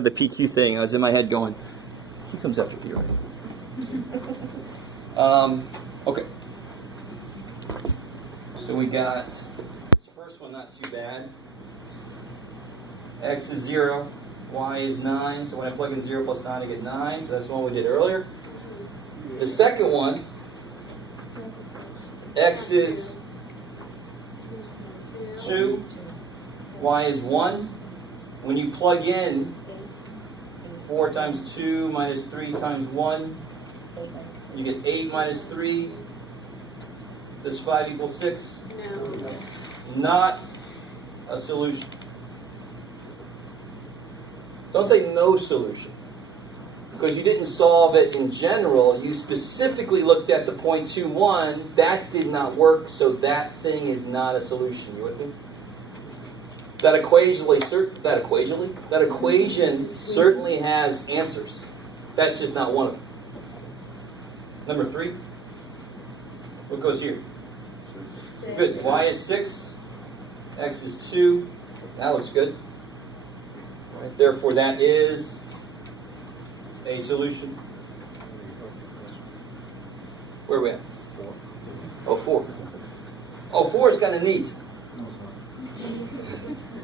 The PQ thing, I was in my head going, who comes after P, right? Okay. So we got this first one, not too bad. X is 0, Y is 9. So when I plug in 0 plus 9, I get 9. So that's the one we did earlier. The second one, X is 2, Y is 1. When you plug in 4 times 2 minus 3 times 1, you get 8 minus 3. Does 5 equal 6? No. Not a solution. Don't say no solution. Because you didn't solve it in general. You specifically looked at the 0.21. That did not work, so that thing is not a solution. You with me? That equation certainly has answers. That's just not one of them. Number 3. What goes here? Good. Y is 6. X is 2. That looks good. Right. Therefore, that is a solution. Where are we at? 4. Oh, 4. Oh, 4 is kind of neat.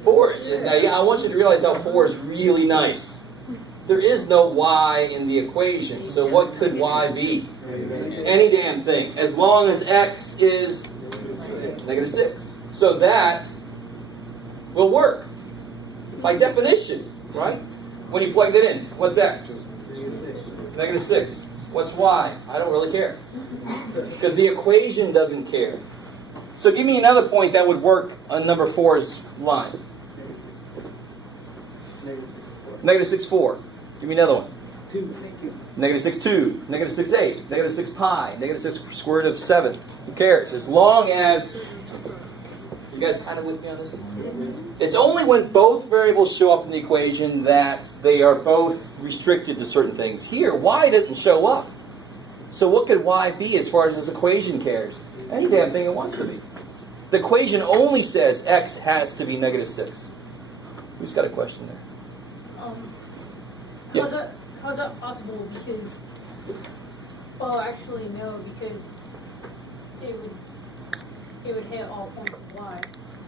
4. Now, I want you to realize how 4 is really nice. There is no y in the equation, so what could y be? Any damn thing, as long as x is negative 6. So that will work by definition, right? When you plug that in, what's x? Negative 6. What's y? I don't really care, because the equation doesn't care. So give me another point that would work on number 4's line. Negative 6, 4. Give me another one. Negative 6, 2. Negative 6, 8. Negative 6 pi. Negative 6 square root of 7. Who cares? As long as... You guys kind of with me on this? It's only when both variables show up in the equation that they are both restricted to certain things. Here, y doesn't show up. So what could y be as far as this equation cares? Any damn thing it wants to be. The equation only says x has to be negative 6. Who's got a question there? How's that possible? Because, well, actually no, because it would hit all points of y.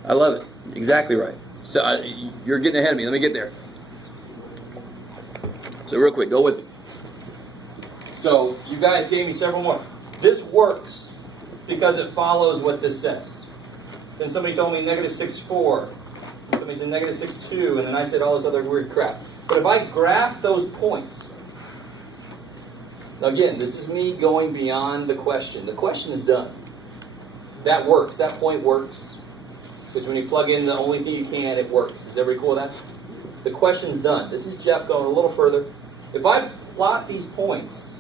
I love it. Exactly right. So you're getting ahead of me. Let me get there. So real quick, go with me. So you guys gave me several more. This works because it follows what this says. Then somebody told me negative 6, 4. And somebody said negative 6, 2. And then I said all this other weird crap. But if I graph those points, again, this is me going beyond the question. The question is done. That works. That point works. Because when you plug in the only thing you can, it works. Is everybody cool with that? The question's done. This is Jeff going a little further. If I plot these points,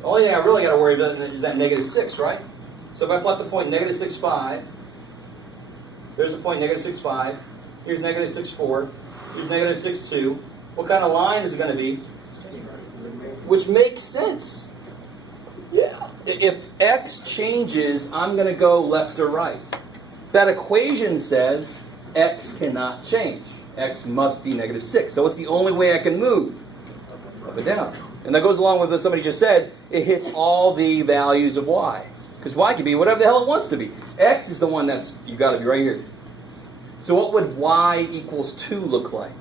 the only thing I really got to worry about is that negative 6, right? So if I plot the point negative 6, 5, there's the point negative 6, 5. Here's negative 6, 4. Here's negative 6, 2. What kind of line is it going to be? Which makes sense. Yeah. If x changes, I'm going to go left or right. That equation says x cannot change. X must be negative 6. So it's the only way I can move. Up and down. And that goes along with what somebody just said. It hits all the values of y. Because y can be whatever the hell it wants to be. X is the one that's, you've got to be right here. So what would y equals 2 look like?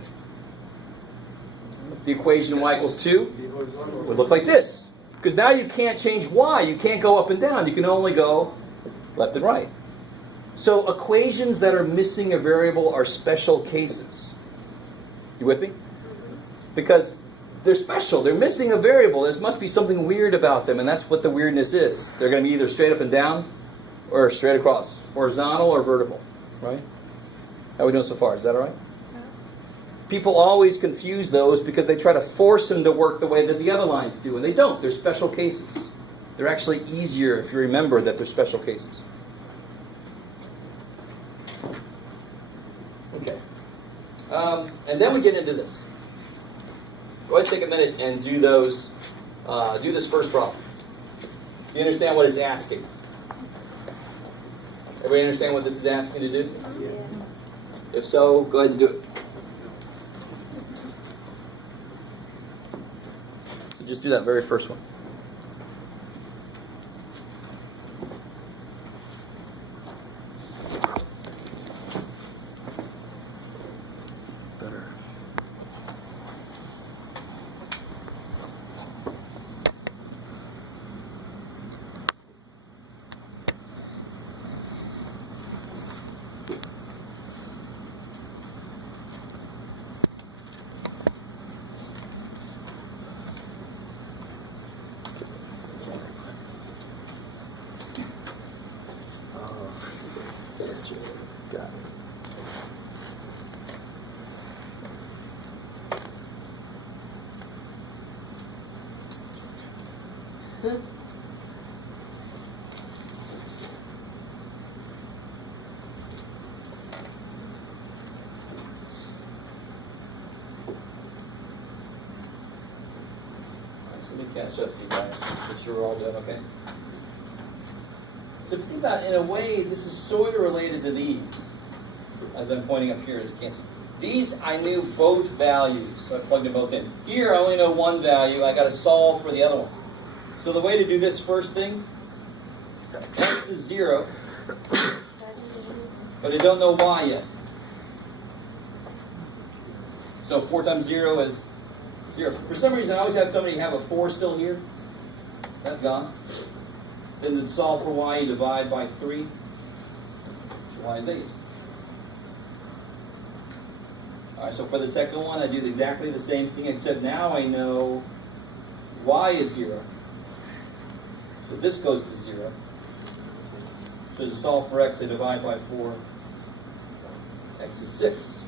The equation y equals 2 would look like this. Because now you can't change y. You can't go up and down. You can only go left and right. So equations that are missing a variable are special cases. You with me? Because they're special. They're missing a variable. There must be something weird about them, and that's what the weirdness is. They're going to be either straight up and down or straight across. Horizontal or vertical. Right? How are we doing so far? Is that all right? People always confuse those because they try to force them to work the way that the other lines do, and they don't. They're special cases. They're actually easier if you remember that they're special cases. Okay. And then we get into this. Go ahead and take a minute and do those. Do this first problem. Do you understand what it's asking? Everybody understand what this is asking to do? Yeah. If so, go ahead and do it. just do that very first one. Better. Got it. So let me catch up to you guys. Make sure we're all doing okay. So if you think about it, in a way, this is sort of related to these. As I'm pointing up here, you can't see. These, I knew both values, so I plugged them both in. Here, I only know one value. I got to solve for the other one. So the way to do this first thing, x is 0, but I don't know y yet. So 4 times 0 is 0. For some reason, I always have somebody have a 4 still here. That's gone. Then to solve for y, you divide by 3. So y is 8. All right, so for the second one, I do exactly the same thing, except now I know y is 0. So this goes to 0. So to solve for x, I divide by 4. X is 6.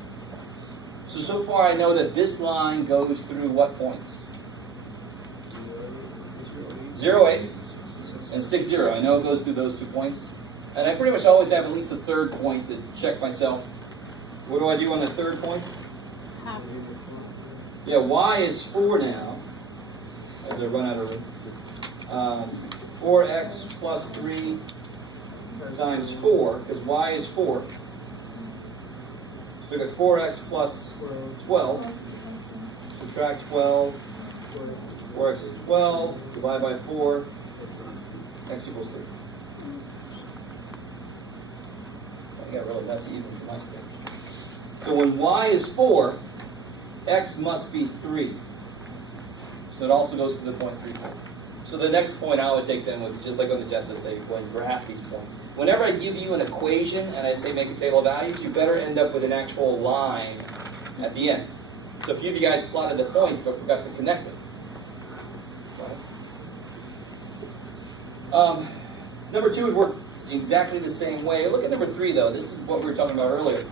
So far I know that this line goes through what points? 0, 8, and 6, 0. I know it goes through those 2 points. And I pretty much always have at least a third point to check myself. What do I do on the third point? Yeah, y is 4 now, as I run out of room. 4x plus 3 times 4, because y is 4. So we got 4x plus 12. Subtract 12. 4x is 12. Divide by 4. X equals 3. I got really messy even for my stage. So when y is 4, x must be 3. So it also goes to the point 3, 4. So the next point I would take then would, just like on the test, I'd say go and graph these points. Whenever I give you an equation and I say make a table of values, you better end up with an actual line at the end. So a few of you guys plotted the points but forgot to connect them. Right? Number 2 would work exactly the same way. Look at number 3 though. This is what we were talking about earlier.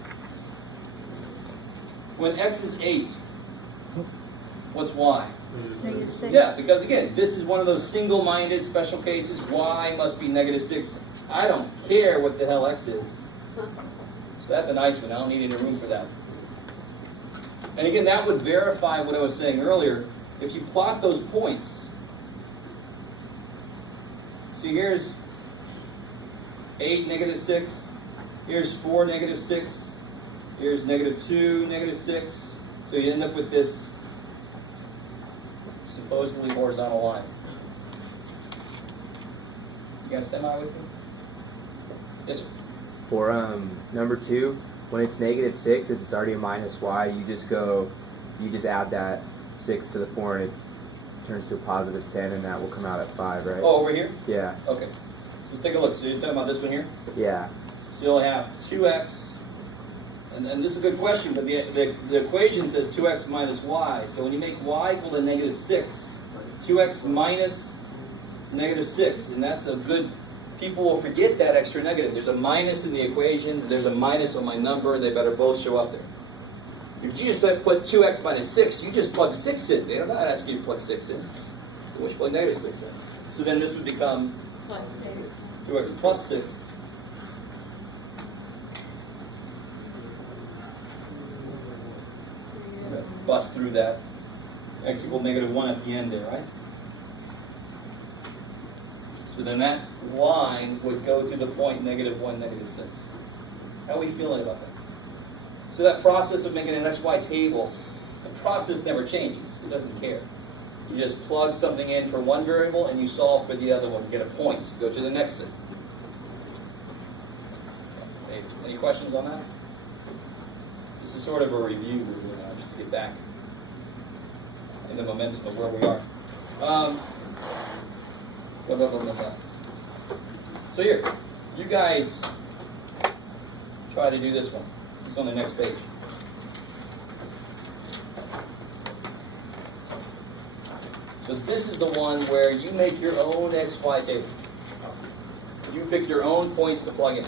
When x is 8, what's y? -6. Yeah, because again, this is one of those single-minded special cases. Y must be -6. I don't care what the hell x is. So that's a nice one. I don't need any room for that. And again, that would verify what I was saying earlier. If you plot those points, see here's 8, -6. Here's 4, -6. Here's -2, -6. So you end up with this supposedly horizontal line. You guys semi with me? Yes, sir. For number 2, when it's -6, it's already a minus y. You just add that 6 to the 4, and it turns to a positive 10, and that will come out at 5, right? Oh, over here? Yeah. Okay. So let's take a look. So you're talking about this one here? Yeah. So you'll have 2x, and this is a good question, because the equation says 2x minus y. So when you make y equal to -6, 2x minus -6, and that's a good, people will forget that extra negative. There's a minus in the equation, there's a minus on my number, they better both show up there. If you just said put 2x minus 6, you just plug 6 in. They don't know how to ask you to plug 6 in. You wish plug -6 in. So then this would become 2x plus 6. Bust through that. X equal -1 at the end there, right? So then that line would go to the point -1, -6. How are we feeling about that? So that process of making an XY table, the process never changes. It doesn't care. You just plug something in for one variable and you solve for the other one. You get a point. Go to the next thing. Any questions on that? This is sort of a review, just to get back in the momentum of where we are. So here, you guys try to do this one. It's on the next page. So this is the one where you make your own XY table. You pick your own points to plug in.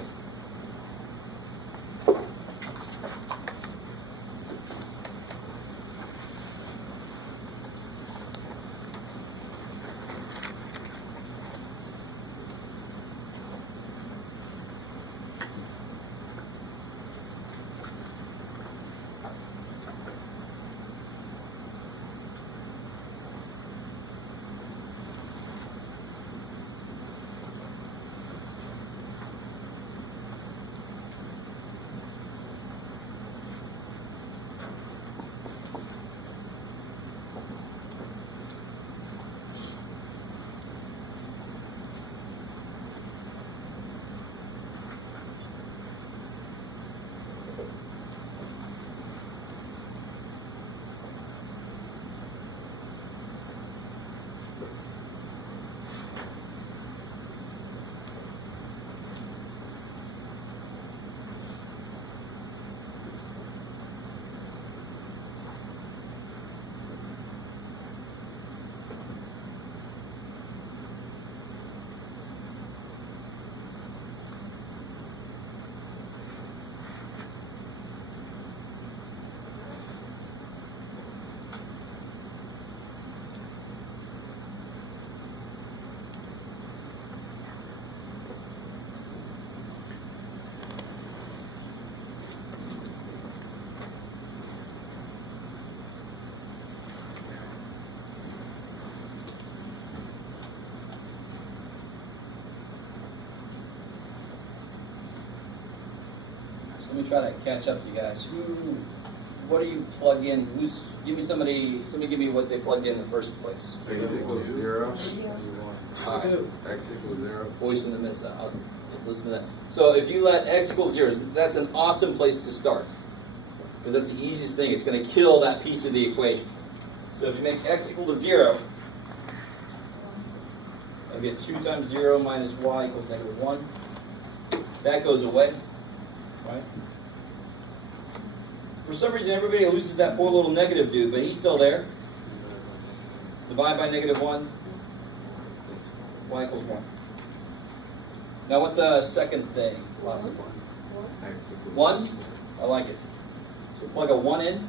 Let me try to catch up to you guys. What do you plug in? Give me somebody give me what they plugged in the first place. X equals 0. Right. X equals 0. Voice in the midst. I'll listen to that. So if you let x equal 0, that's an awesome place to start. Because that's the easiest thing. It's going to kill that piece of the equation. So if you make x equal to 0, I get 2 times 0 minus y equals negative 1. That goes away. Right? For some reason, everybody loses that poor little negative dude, but he's still there. Divide by negative 1. Y equals 1. Now, what's a second thing? Possible. 1? I like it. So plug a 1 in.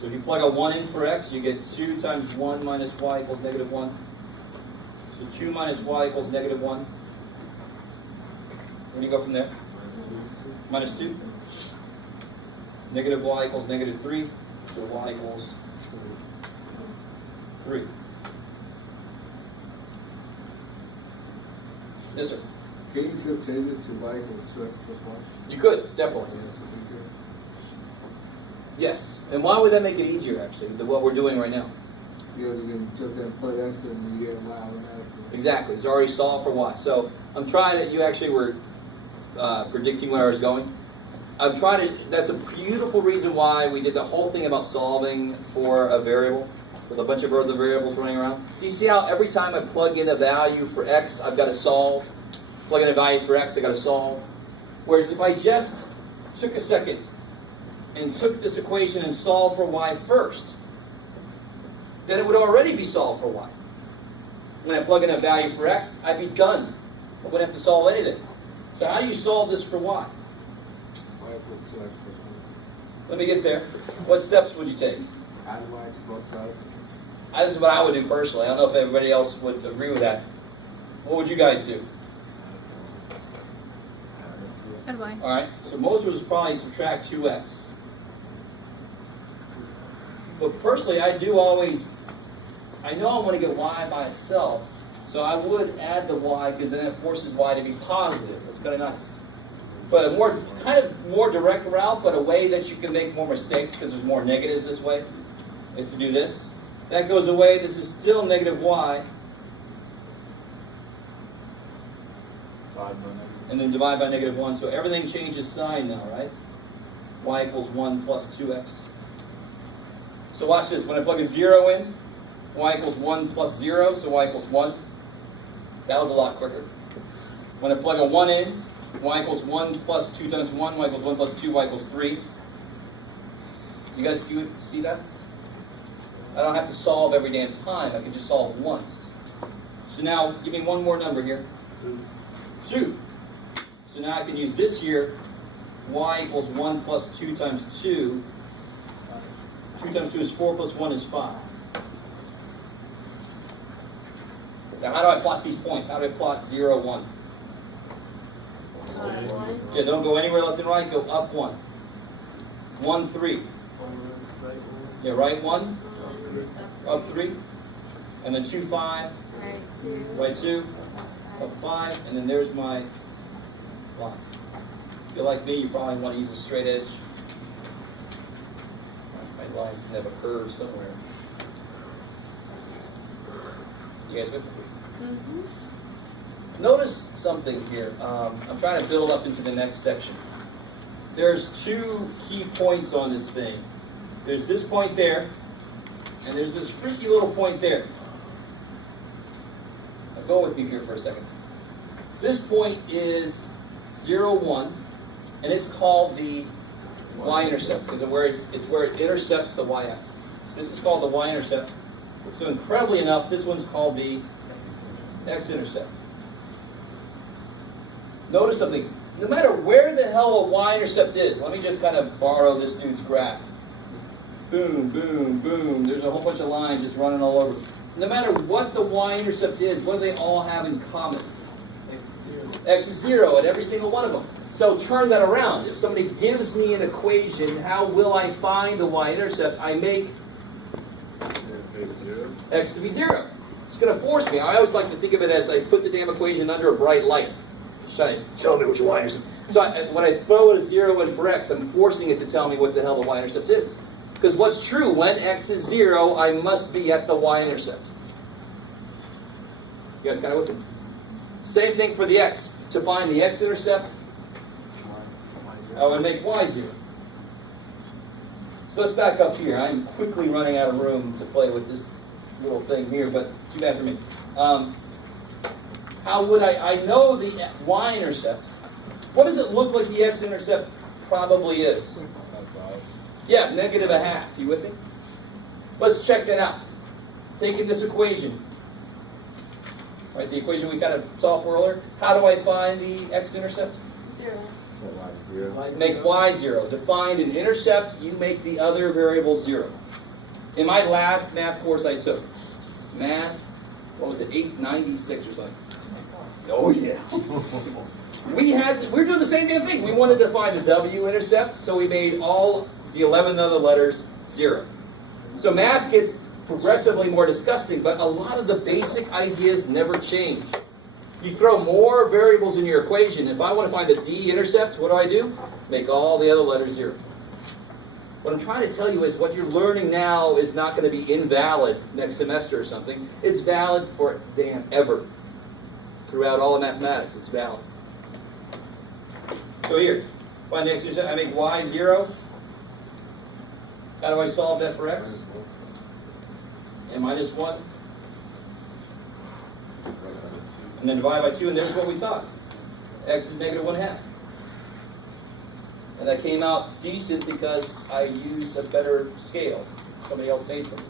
So if you plug a 1 in for x, you get 2 times 1 minus y equals negative 1. So 2 minus y equals negative 1. Where do you go from there? Minus 2. Negative y equals negative 3. So y equals 3. Yes, sir? Can you just change it to y equals 2x plus 1? You could, definitely. Yes. And why would that make it easier, actually, than what we're doing right now? Because you can just then put x and you get y automatically. Exactly. It's already solved for y. So I'm trying to, you actually were predicting where I was going. I'm trying to, that's a beautiful reason why we did the whole thing about solving for a variable with a bunch of other variables running around. Do you see how every time I plug in a value for x, I've got to solve? Plug in a value for x, I've got to solve. Whereas if I just took a second and took this equation and solved for y first, then it would already be solved for y. When I plug in a value for x, I'd be done. I wouldn't have to solve anything. So how do you solve this for y? Y equals 2x plus 1. Let me get there. What steps would you take? Add y to both sides. This is what I would do personally. I don't know if everybody else would agree with that. What would you guys do? How do I? All right. So most of us probably subtract 2x. But personally, I do always, I know I want to get y by itself, so I would add the y because then it forces y to be positive. That's kind of nice. But a more, kind of more direct route, but a way that you can make more mistakes because there's more negatives this way, is to do this. That goes away. This is still negative y. And then divide by negative 1. So everything changes sign now, right? Y equals 1 plus 2x. So watch this. When I plug a 0 in, y equals 1 plus 0, so y equals 1. That was a lot quicker. When I plug a 1 in, y equals 1 plus 2 times 1, y equals 1 plus 2, y equals 3. You guys see that? I don't have to solve every damn time. I can just solve once. So now, give me one more number here. 2. So now I can use this here. Y equals 1 plus 2 times 2. 2 times 2 is 4 plus 1 is 5. Now how do I plot these points? How do I plot 0, 1? Yeah, don't go anywhere left and right. Go up 1. 1, 3. Yeah, right 1. Up 3. And then 2, 5. Right 2. Up 5. And then there's my line. If you're like me, you probably want to use a straight edge. My lines can have a curve somewhere. You guys with me? Mm-hmm. Notice something here. I'm trying to build up into the next section. There's 2 key points on this thing. There's this point there, and there's this freaky little point there. Now go with me here for a second. This point is 0, 1, and it's called the y-intercept because it's where it intercepts the y-axis. So this is called the y-intercept. So incredibly enough, this one's called the X-intercept. Notice something. No matter where the hell a y-intercept is, let me just kind of borrow this dude's graph. Boom, boom, boom. There's a whole bunch of lines just running all over. No matter what the y-intercept is, what do they all have in common? X is 0. X is 0 at every single one of them. So turn that around. If somebody gives me an equation, how will I find the y-intercept? I make x to be 0. It's going to force me. I always like to think of it as I put the damn equation under a bright light. Tell me what your y-intercept is. So when I throw a 0 in for x, I'm forcing it to tell me what the hell the y-intercept is. Because what's true, when x is 0, I must be at the y-intercept. You guys kind of with me? Same thing for the x. To find the x-intercept, I would make y 0. So let's back up here. I'm quickly running out of room to play with this little thing here, but too bad for me. How would I know the y-intercept? What does it look like the x-intercept probably is? Yeah, -1/2. You with me? Let's check that out. Taking this equation, right? The equation we kind of solved for earlier. How do I find the x-intercept? 0. Make y 0. To find an intercept, you make the other variable 0. In my last math course I took, math, what was it, 896 or something? Oh yeah. We were doing the same damn thing. We wanted to find the w-intercept, so we made all the 11 other letters 0. So math gets progressively more disgusting, but a lot of the basic ideas never change. You throw more variables in your equation. If I want to find the d-intercept, what do? Make all the other letters 0. What I'm trying to tell you is what you're learning now is not going to be invalid next semester or something. It's valid for damn ever. Throughout all of mathematics, it's valid. So here, find the x-intercept. I make y 0. How do I solve that for x? And -1. And then divide by 2, and there's what we thought. X is -1/2. And that came out decent because I used a better scale. Somebody else made them.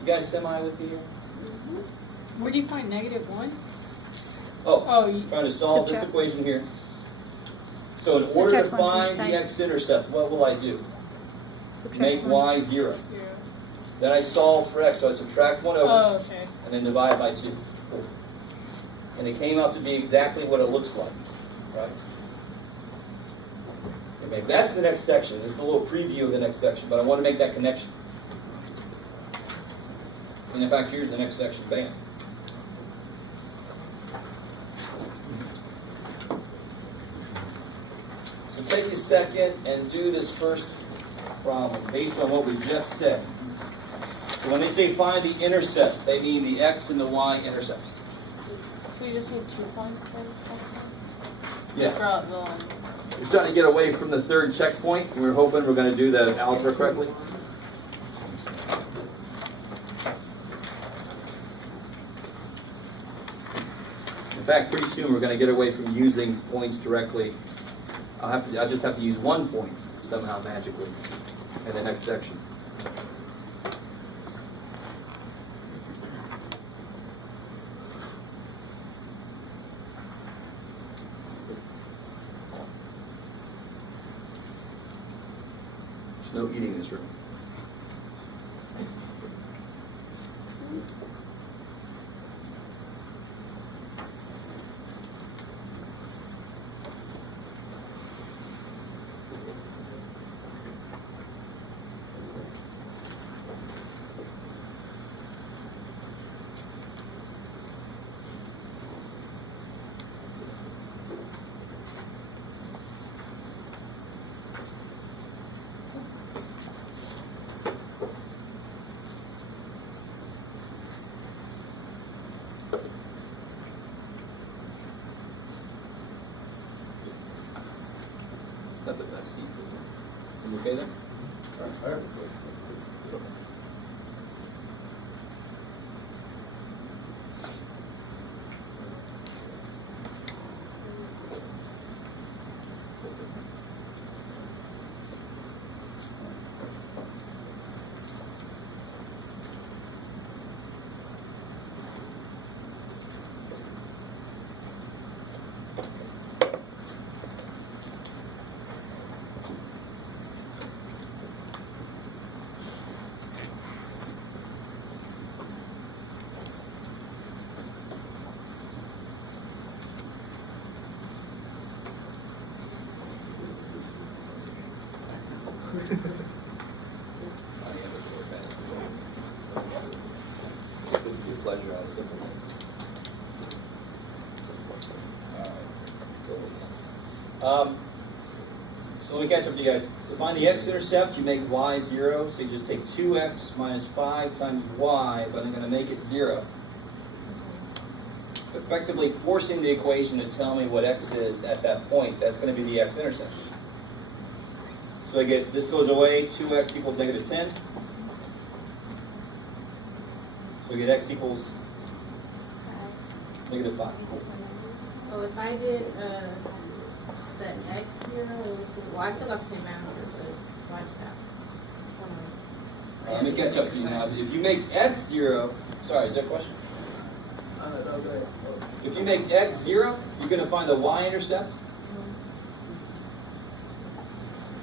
You guys semi with me here? Mm-hmm. Where do you find -1? Oh, trying to solve this equation here. So in order to find the x-intercept, what will I do? Make y 0. Then I solve for x, so I subtract 1 over, and then divide by 2. And it came out to be exactly what it looks like, right? Okay, that's the next section. This is a little preview of the next section, but I want to make that connection. And in fact, here's the next section. Bam. So take a second and do this first problem based on what we just said. So when they say find the intercepts, they mean the x and the y intercepts. So you just need 2 points then? Yeah. Throughout the line. We're trying to get away from the third checkpoint, and we're hoping we're going to do the algebra correctly. In fact, pretty soon we're going to get away from using points directly. I'll just have to use 1 point somehow magically in the next section. There's no eating in this room. Not the best seat, is it? Are you okay there? All right. Pleasure out of simple things. All right. So let me catch up to you guys. To find the x-intercept, you make y 0. So you just take 2x minus 5 times y, but I'm going to make it 0. Effectively forcing the equation to tell me what x is at that point. That's going to be the x-intercept. So I get, this goes away, 2x equals negative 10. So we get x equals negative 5. So if I did the x 0, well, I still got the same answer, but watch that. Let me catch up to you now. If you make x 0, sorry, is there a question? No, go ahead. If you make x 0, you're going to find the y-intercept.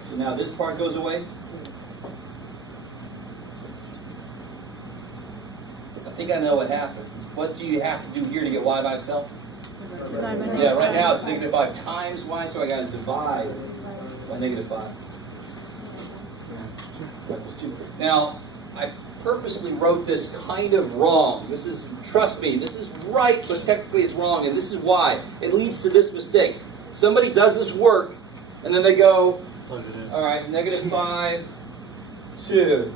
So now this part goes away. I think I know what happened. What do you have to do here to get y by itself? Yeah, right now it's negative 5 times y, so I got to divide by negative 5. Equals 2. Now, I purposely wrote this kind of wrong. This is, trust me, this is right, but technically it's wrong, and this is why. It leads to this mistake. Somebody does this work, and then they go, all right, negative 5, 2.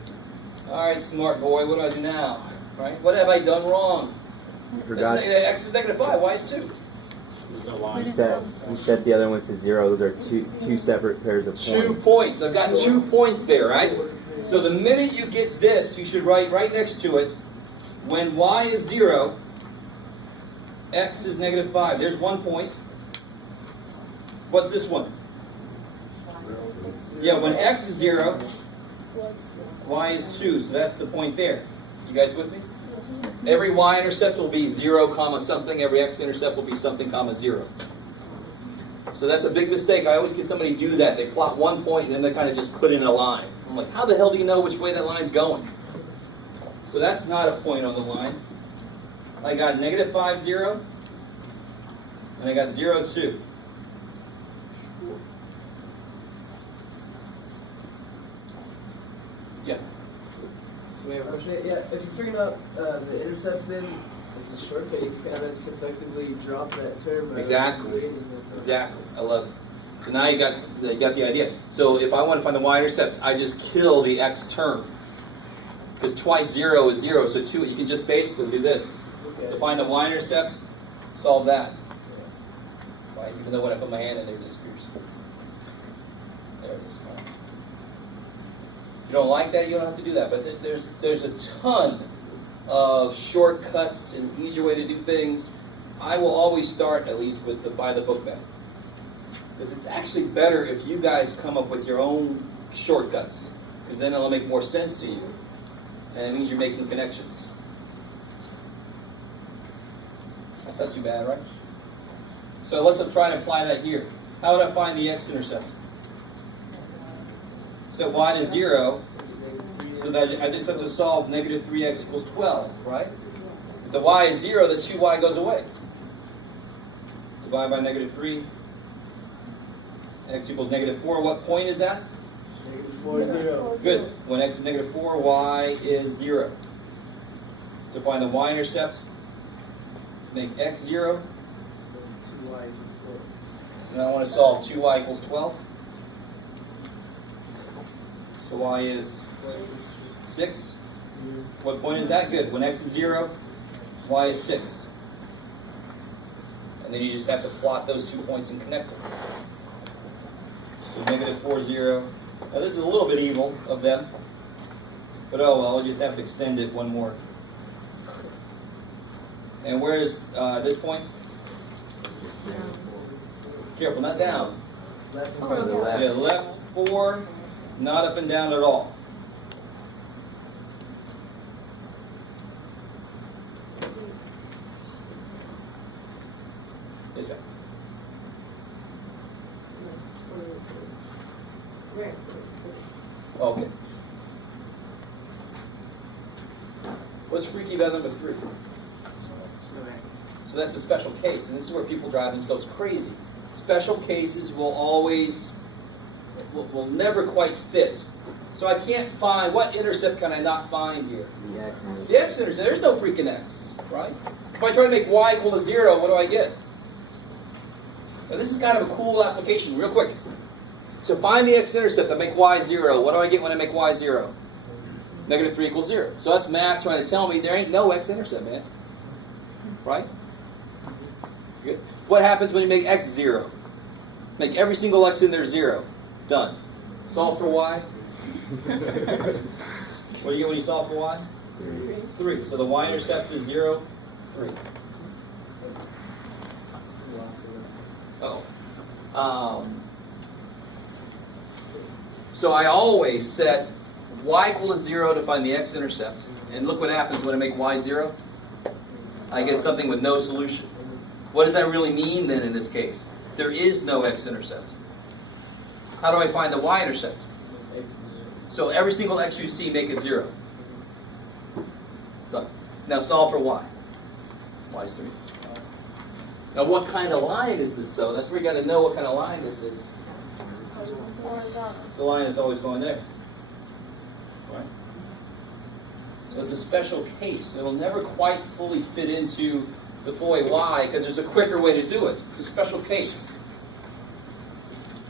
All right, smart boy, what do I do now? Right? What have I done wrong? You forgot. X is negative 5, y is 2. You set the other ones to 0. Those are two separate pairs of points. 2 points. I've got 2 points there, right? So the minute you get this, you should write right next to it, when y is 0, x is negative 5. There's 1 point. What's this one? Yeah, when x is 0, y is 2. So that's the point there. You guys with me? Every y-intercept will be 0, comma something. Every x-intercept will be something, comma 0. So that's a big mistake. I always get somebody do that. They plot 1 point and then they kind of just put in a line. I'm like, how the hell do you know which way that line's going? So that's not a point on the line. I got negative 5, 0. And I got 0, 2. Yeah. I was saying, yeah, if you're figuring out the intercepts then, as a shortcut, you can kind of just effectively drop that term. Exactly. Exactly. I love it. So now you got the idea. So if I want to find the y-intercept, I just kill the x term. Because twice 0 is 0, so 2, you can just basically do this. Okay. To find the y-intercept, solve that. Right? Even though when I put my hand in there, it disappears. There it is. Right. If you don't like that, you don't have to do that. But there's a ton of shortcuts and easier way to do things. I will always start, at least, with the by the book method. Because it's actually better if you guys come up with your own shortcuts. Because then it'll make more sense to you. And it means you're making connections. That's not too bad, right? So let's try and apply that here. How would I find the x-intercept? So y to 0, so that I just have to solve negative 3x equals 12, right? If the y is 0, the 2y goes away. Divide by negative 3. X equals negative 4. What point is that? Negative 4, 0. Good. When x is negative 4, y is 0. To find the y-intercept, make x 0. 2y equals 12. So now I want to solve 2y equals 12. So y is 6. What point is that? Good. When x is 0, y is 6. And then you just have to plot those 2 points and connect them. So negative 4, 0. Now this is a little bit evil of them. But oh well, you just have to extend it one more. And where is this point? Careful, not down. Left is To the left. Yeah, left 4, not up and down at all. This way. Okay. What's freaky about number 3? So that's a special case, and this is where people drive themselves crazy. Special cases will always, will never quite fit. So I can't find, what intercept can I not find here? The x-intercept. The x-intercept, there's no freaking x, right? If I try to make y equal to 0, what do I get? Now this is kind of a cool application, real quick. So find the x-intercept, I make y 0. What do I get when I make y 0? Negative 3 equals 0. So that's math trying to tell me there ain't no x-intercept, man. Right? Good. What happens when you make x 0? Make every single x in there 0. Done. Solve for y. What do you get when you solve for y? 3. So the y-intercept is 0, 3. Uh-oh. So I always set y equal to 0 to find the x-intercept. And look what happens when I make y 0. I get something with no solution. What does that really mean then in this case? There is no x-intercept. How do I find the y-intercept? So every single x you see, make it 0. Done. Now solve for y. Y is 3. Now what kind of line is this though? That's where you got to know what kind of line this is. It's the line that's always going there. Right? So it's a special case. It'll never quite fully fit into the FOI y because there's a quicker way to do it. It's a special case.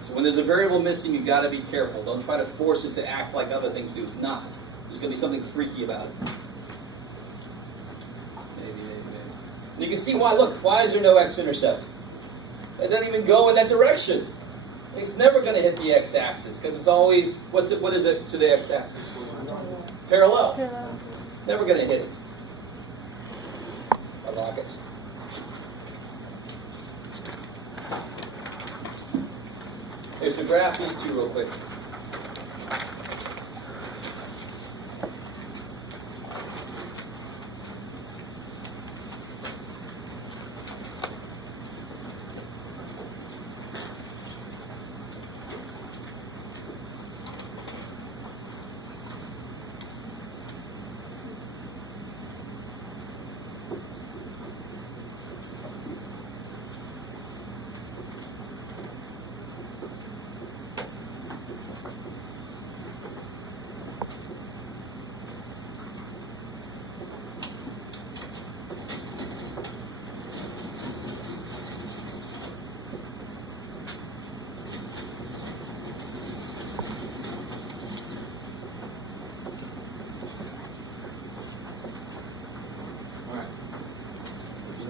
So when there's a variable missing, you've got to be careful. Don't try to force it to act like other things do. It's not. There's going to be something freaky about it. Maybe. And you can see why. Look, why is there no x-intercept? It doesn't even go in that direction. It's never going to hit the x-axis because it's always, what is it to the x-axis? Parallel. It's never going to hit it. Unlock it. Okay, so graph these two real quick.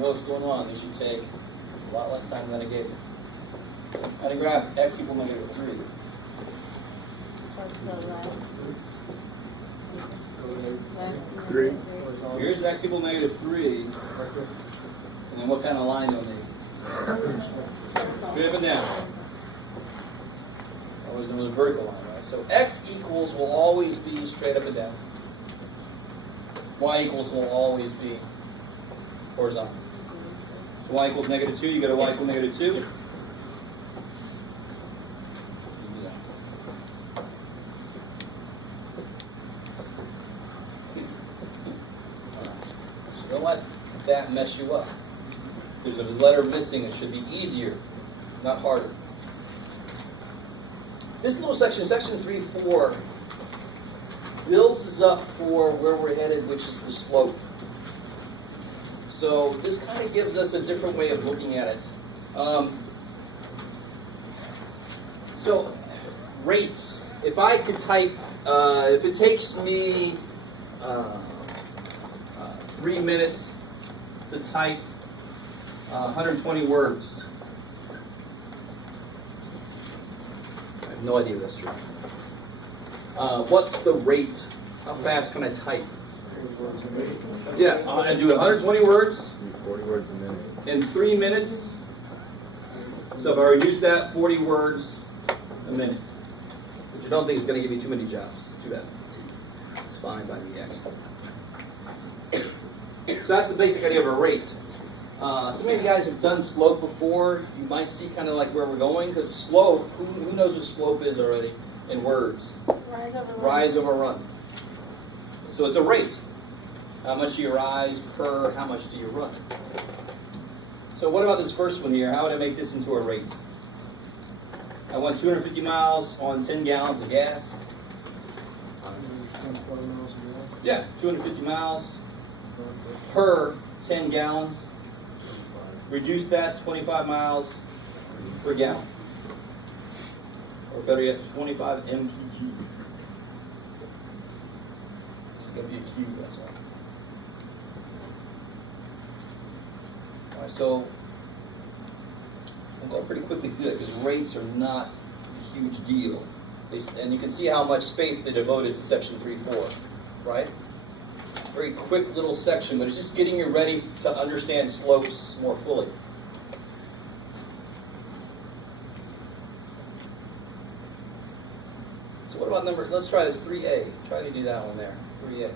know what's going on, they should take a lot less time than I gave you. How to graph x equal negative 3. Three. Here's x equal negative 3. And then what kind of line you'll need? Straight up and down. Always known as a vertical line, right? So x equals will always be straight up and down. Y equals will always be horizontal. So y equals negative 2, you go to y equal negative 2. You do that. So don't let that mess you up. If there's a letter missing, it should be easier, not harder. This little section, section 3-4, builds us up for where we're headed, which is the slope. So this kind of gives us a different way of looking at it. So rates. If I could type, if it takes me 3 minutes to type 120 words. I have no idea if that's true. What's the rate? How fast can I type? Yeah, I do 120 words 40 words a minute. in 3 minutes. So if I reduce that 40 words a minute, which I don't think is going to give you too many jobs. It's too bad. It's fine by me, actually. So that's the basic idea of a rate. Some of you guys have done slope before. You might see kind of like where we're going, because slope, who knows what slope is already in words? Rise over run. Rise over run. So it's a rate. How much do you rise per how much do you run? So what about this first one here? How would I make this into a rate? I want 250 miles on 10 gallons of gas. Yeah, 250 miles per 10 gallons. Reduce that 25 miles per gallon. Or better yet, 25 mpg. It's going to be a cube, that's all. Alright, so I'll go pretty quickly through that because rates are not a huge deal. And you can see how much space they devoted to section 3-4, right? Very quick little section, but it's just getting you ready to understand slopes more fully. So what about numbers? Let's try this 3a. Try to do that one there. 3a.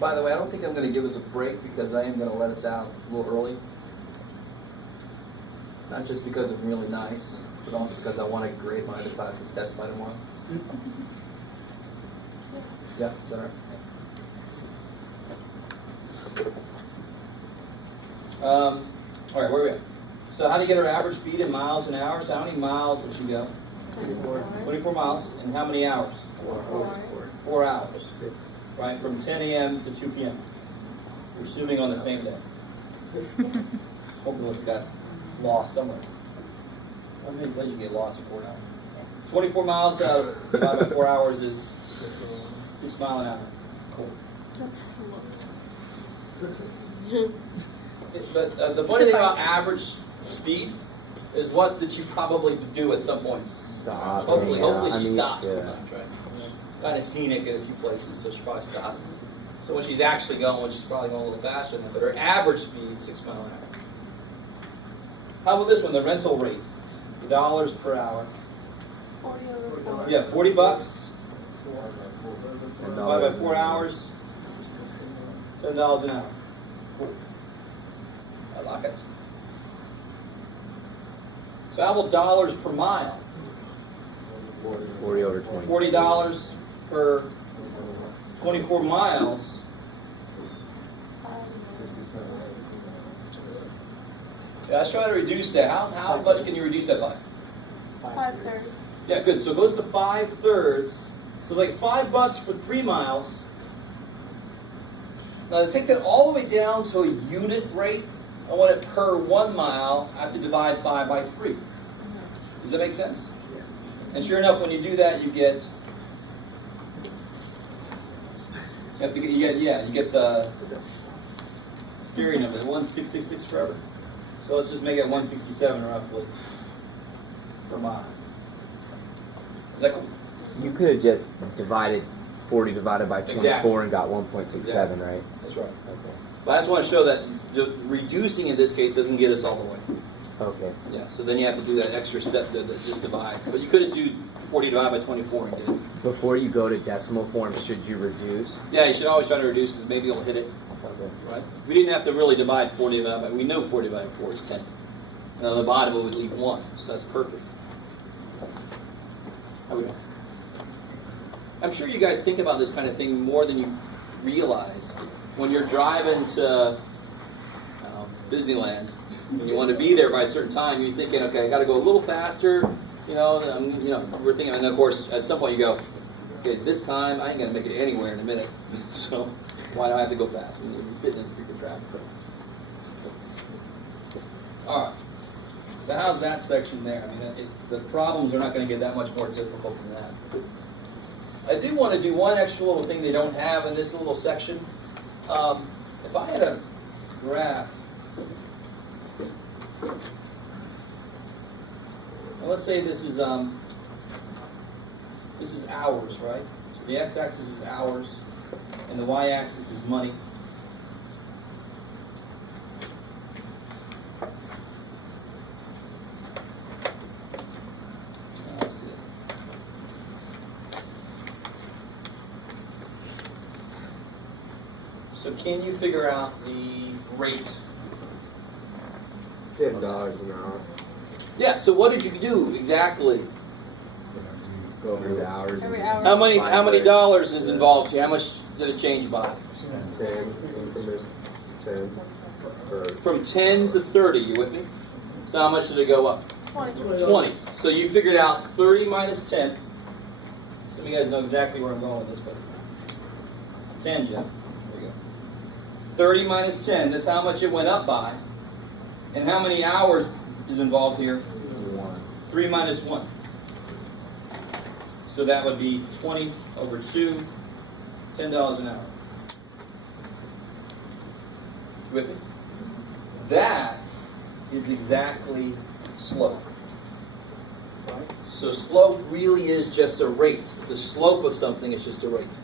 By the way, I don't think I'm going to give us a break because I am going to let us out a little early. Not just because I'm really nice, but also because I want to grade my other classes' test by tomorrow. Yeah, is that all right? All right, where are we at? So how do you get our average speed in miles an hour? So how many miles did she go? 24 miles. And how many hours? 4 hours. 6. Right, from 10 a.m. to 2 p.m. Assuming on the same day. Hoping this got lost somewhere. How many does you get lost in 4 hours? 24 miles divided by 4 hours is 6 miles an hour. Cool. That's slow. But the funny thing about average speed is what did she probably do at some points? Stop. Hopefully Yeah, she stops yeah. sometimes, right? It's kind of scenic in a few places, so she probably stopped. So when she's actually going, she's probably going a little faster than that. But her average speed, 6 miles an How about this one, the rental rate? Dollars per hour. 40 over 4. Yeah, $40. $10 Divided by 4 hours, $10 an hour. Cool. I like it. So how about dollars per mile? 40 over 20. $40 per 24 miles. Yeah, let's try to reduce that. How much can you reduce that by? 5/3. Yeah, good. So it goes to 5/3. So it's like $5 for 3 miles. Now to take that all the way down to a unit rate, I want it per 1 mile. I have to divide 5 by 3. Does that make sense? And sure enough, when you do that, you get the scary number, 1666 forever. So let's just make it 167 roughly per mile. Is that cool? You could have just divided 40 divided by 24 Exactly. and got 1.67, right? That's right. Okay. But I just want to show that reducing in this case doesn't get us all the way. Okay. Yeah, so then you have to do that extra step to just divide. But you could have do 40 divided by 24 and get it. Before you go to decimal form, should you reduce? Yeah, you should always try to reduce because maybe you'll hit it. Okay. Right? We didn't have to really divide 40 divided by, we know 40 divided by 4 is 10. And on the bottom it would leave 1, so that's perfect. How we go? I'm sure you guys think about this kind of thing more than you realize. When you're driving to Disneyland, and you want to be there by a certain time, you're thinking, okay, I got to go a little faster, we're thinking, and then of course, at some point you go, okay, it's this time, I ain't going to make it anywhere in a minute, so why do I have to go fast? And you're sitting in freaking traffic. All right, so how's that section there? I mean, the problems are not going to get that much more difficult than that. I do want to do one extra little thing they don't have in this little section. If I had a graph, and let's say this is hours, right? So the x-axis is hours, and the y-axis is money. Let's see. So can you figure out the rate? $10 an hour. Yeah, so what did you do exactly? Go over the hours. Every hour. How many dollars is involved here? How much did it change by? 10. 10. From 10 to 30, you with me? So how much did it go up? 20. 20. So you figured out 30 minus 10. Some of you guys know exactly where I'm going with this, but 10, Jim. There you go. 30 minus 10, that's how much it went up by. And how many hours is involved here? 1. 3 minus 1. So that would be 20 over 2, $10 an hour. You with me? That is exactly slope. Right? So slope really is just a rate. The slope of something is just a rate.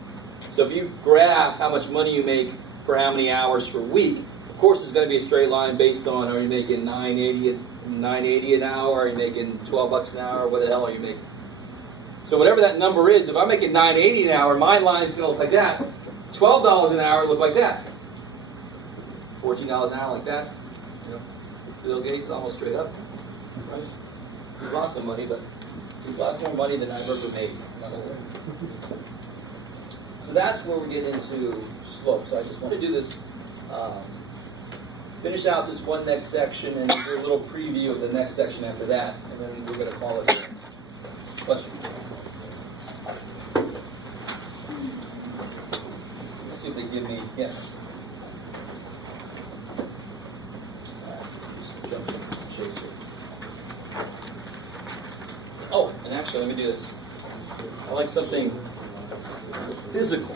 So if you graph how much money you make for how many hours per week, of course it's going to be a straight line based on are you making $9.80 an hour, are you making $12 an hour, what the hell are you making? So whatever that number is, if I'm making $9.80 an hour, my line's going to look like that. $12 an hour look like that. $14 an hour like that. You know, Bill Gates almost straight up. Right? He's lost some money, but he's lost more money than I've ever made. So that's where we get into slope. So I just want to do this, finish out this one next section and do a little preview of the next section after that, and then we're going to call it. Question. Let's see if they give me yes. Just jump chase it. Oh, and actually, let me do this. I like something physical.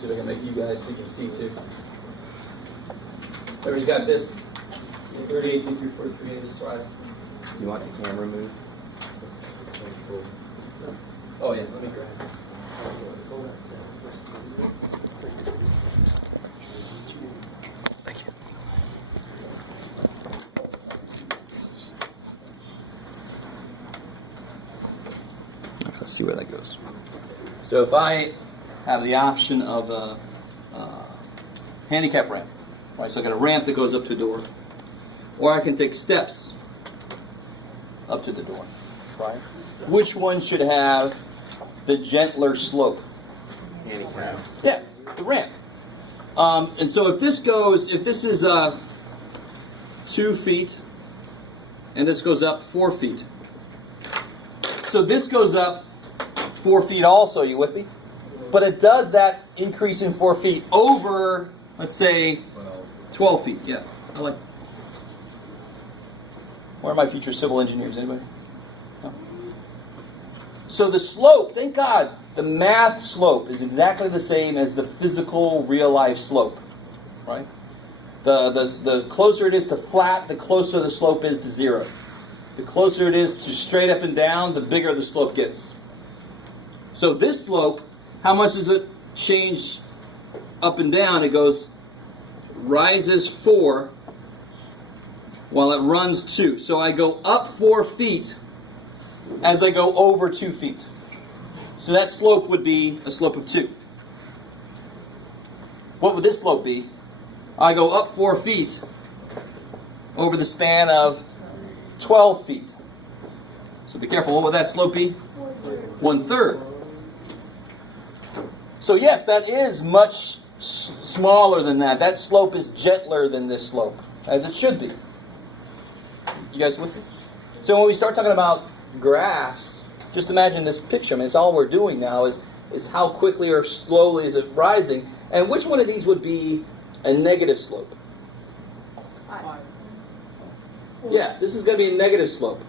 So I can make you guys so you can see too. Everybody's got this. 38, 343, this right. Do you want the camera moved? Oh yeah, let me grab it. Let's see where that goes. So if I have the option of a handicap ramp, right? So I got a ramp that goes up to a door, or I can take steps up to the door, right? Which one should have the gentler slope? Handicap. Yeah, the ramp. And so if this is 2 feet, and this goes up 4 feet. So this goes up 4 feet also, you with me? But it does that increase in 4 feet over, let's say, 12 feet. Yeah, I like. Where are my future civil engineers? Anybody? No. So the slope, thank God, the math slope is exactly the same as the physical, real-life slope, right? The closer it is to flat, the closer the slope is to zero. The closer it is to straight up and down, the bigger the slope gets. So this slope, how much does it change up and down? It rises 4 while it runs 2. So I go up 4 feet as I go over 2 feet. So that slope would be a slope of 2. What would this slope be? I go up 4 feet over the span of 12 feet. So be careful. What would that slope be? 1/3. So yes, that is much smaller than that. That slope is gentler than this slope, as it should be. You guys with me? So when we start talking about graphs, just imagine this picture. I mean, it's all we're doing now is how quickly or slowly is it rising. And which one of these would be a negative slope? Yeah, this is going to be a negative slope.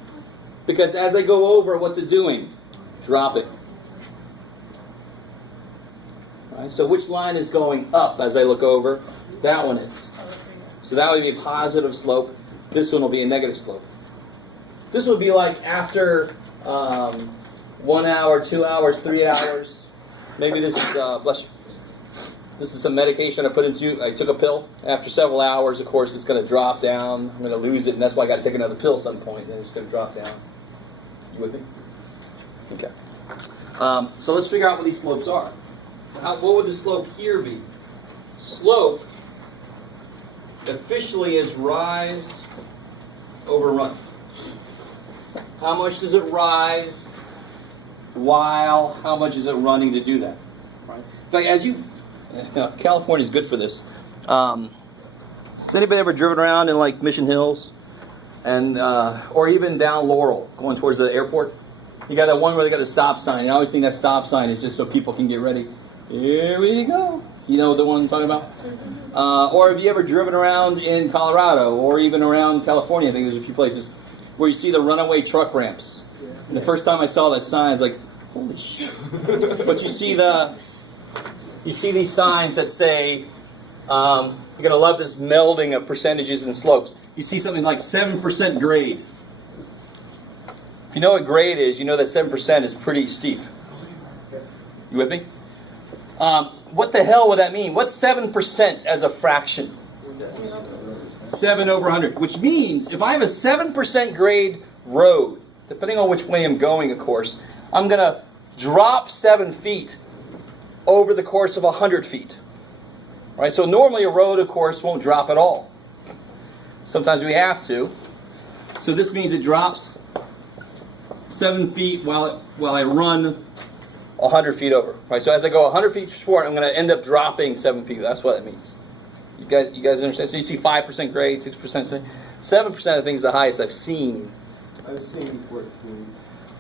Because as I go over, what's it doing? Dropping. Right, so which line is going up as I look over? That one is. So that would be a positive slope. This one will be a negative slope. This would be like after 1 hour, 2 hours, 3 hours. Maybe this is, bless you. This is some medication I put into. I took a pill. After several hours, of course, it's going to drop down. I'm going to lose it, and that's why I got to take another pill at some point. And it's going to drop down. You with me? Okay. So let's figure out what these slopes are. What would the slope here be? Slope officially is rise over run. How much does it rise while how much is it running to do that? Right. In fact, as California is good for this. Has anybody ever driven around in like Mission Hills, and or even down Laurel, going towards the airport? You got that one where they got the stop sign. And I always think that stop sign is just so people can get ready. Here we go. You know the one I'm talking about? Or have you ever driven around in Colorado or even around California? I think there's a few places where you see the runaway truck ramps. And the first time I saw that sign, I was like, holy shit. But you see these signs that say, you're going to love this melding of percentages and slopes. You see something like 7% grade. If you know what grade is, you know that 7% is pretty steep. You with me? What the hell would that mean? What's 7% as a fraction? 7 over 100. Which means if I have a 7% grade road, depending on which way I'm going, of course, I'm going to drop 7 feet over the course of 100 feet. Right? So normally a road, of course, won't drop at all. Sometimes we have to. So this means it drops 7 feet while I run 100 feet over. Right? So as I go 100 feet forward, I'm going to end up dropping 7 feet. That's what it means. You guys understand? So you see 5% grade, 6%. 7% I think is the highest I've seen. I've seen 14.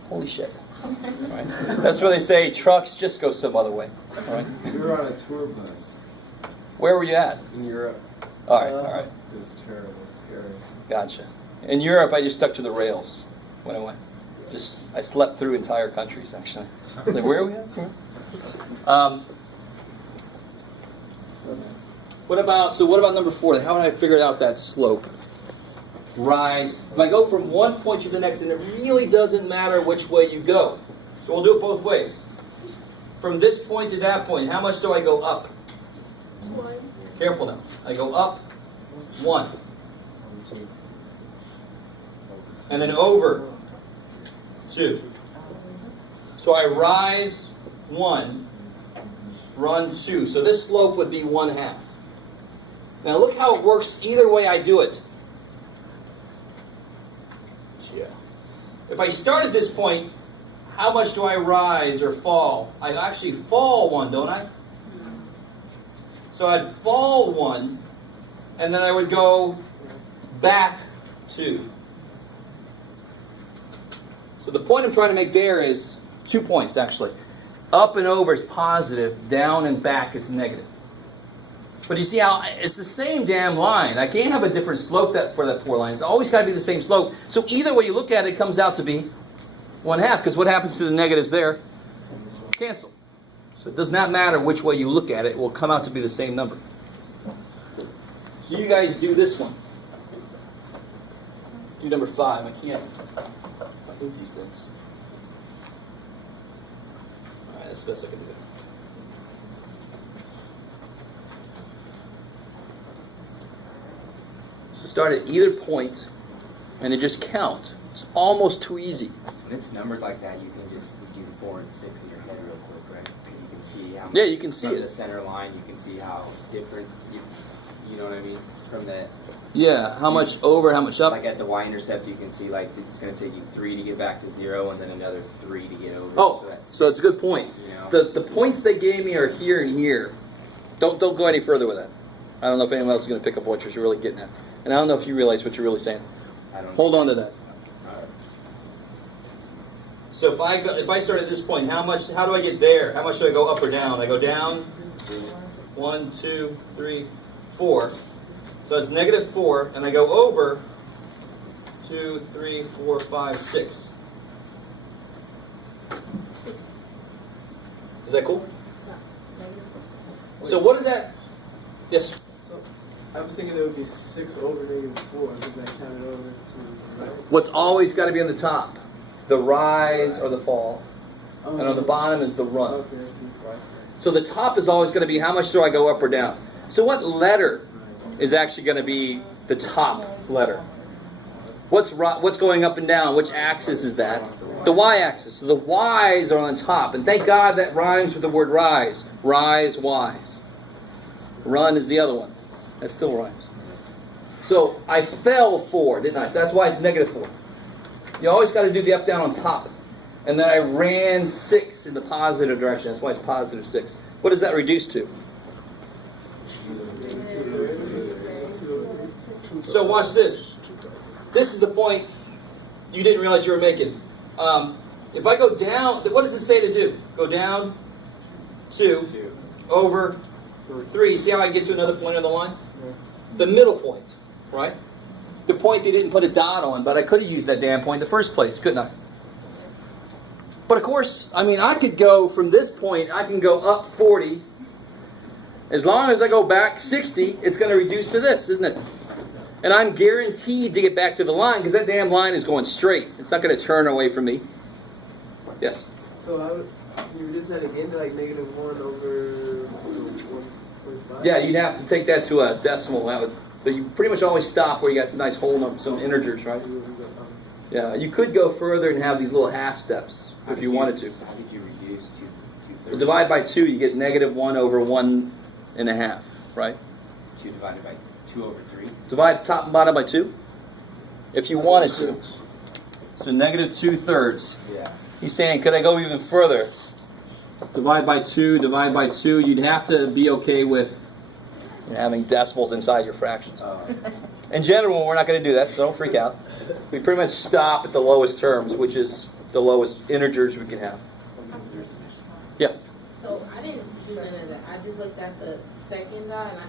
Holy shit. Right? That's where they say trucks just go some other way. Right? We were on a tour bus Where were you at? in Europe. All right. It was terrible, scary. Gotcha. In Europe, I just stuck to the rails when I went. I slept through entire countries, actually. Like, where are we at? What about number 4? How would I figure out that slope? Rise. If I go from one point to the next, and it really doesn't matter which way you go. So we'll do it both ways. From this point to that point, how much do I go up? Careful now. I go up 1. And then over 2. So I rise 1, run 2. So this slope would be 1/2. Now look how it works either way I do it. Yeah. If I start at this point, how much do I rise or fall? I actually fall 1, don't I? So I'd fall 1, and then I would go back 2. So the point I'm trying to make there is 2 points, actually. Up and over is positive, down and back is negative. But you see how it's the same damn line. I can't have a different slope for that poor line. It's always got to be the same slope. So either way you look at it, it comes out to be 1/2, because what happens to the negatives there? Cancel. So it does not matter which way you look at it. It will come out to be the same number. So you guys do this one. Do number 5. I can't move these things. All right, that's the best I can do. So start at either point, and then just count. It's almost too easy. When it's numbered like that, you can just do 4 and 6 in your head real quick, right? Because you can see how. Yeah, you can see from it. the center line, you can see how different. You know what I mean? From the. Yeah, how much over, how much up? Like at the Y-intercept, you can see like it's going to take you 3 to get back to 0, and then another 3 to get over. Oh, that's so it's a good point. You know? The points they gave me are here and here. Don't go any further with that. I don't know if anyone else is going to pick up what you're really getting at. And I don't know if you realize what you're really saying. I don't. Hold on to that. All right. So if I start at this point, how do I get there? How much do I go up or down? I go down 1, 2, 3, 4. So it's -4, and I go over 2, 3, 4, 5, 6. 6. Is that cool? Wait. So what is that? Yes. So I was thinking there would be 6 over -4 because I counted over to right. What's always got to be on the top? The rise or the fall. And on the bottom is the run. Okay, I see. Right. So the top is always going to be how much do I go up or down? So what letter is actually going to be the top letter? What's going up and down? Which axis is that? The y-axis. So the y's are on top. And thank God that rhymes with the word rise. Rise, y's. Run is the other one. That still rhymes. So I fell 4, didn't I? So that's why it's -4. You always got to do the up, down on top. And then I ran 6 in the positive direction. That's why it's +6. What does that reduce to? So watch this. This is the point you didn't realize you were making. If I go down, what does it say to do? Go down 2, over 3. See how I get to another point on the line? The middle point, right? The point they didn't put a dot on, but I could have used that damn point in the first place, couldn't I? But of course, I mean, I could go from this point, I can go up 40. As long as I go back 60, it's going to reduce to this, isn't it? And I'm guaranteed to get back to the line because that damn line is going straight. It's not going to turn away from me. Yes? So can you reduce that again to like -1 over 1.5? Yeah, you'd have to take that to a decimal. But you pretty much always stop where you got some nice whole numbers, some integers, right? Yeah, you could go further and have these little half steps if you wanted to. How did you reduce to 2/3? Divide by 2, you get -1 over 1.5, right? 2 divided by 2 over 3. Divide top and bottom by 2, if you wanted to. So -2/3. Yeah. He's saying, could I go even further? Divide by 2, divide by 2. You'd have to be okay with having decimals inside your fractions. In general, we're not going to do that, so don't freak out. We pretty much stop at the lowest terms, which is the lowest integers we can have. Yeah. So I didn't do none of that. I just looked at the second dot and I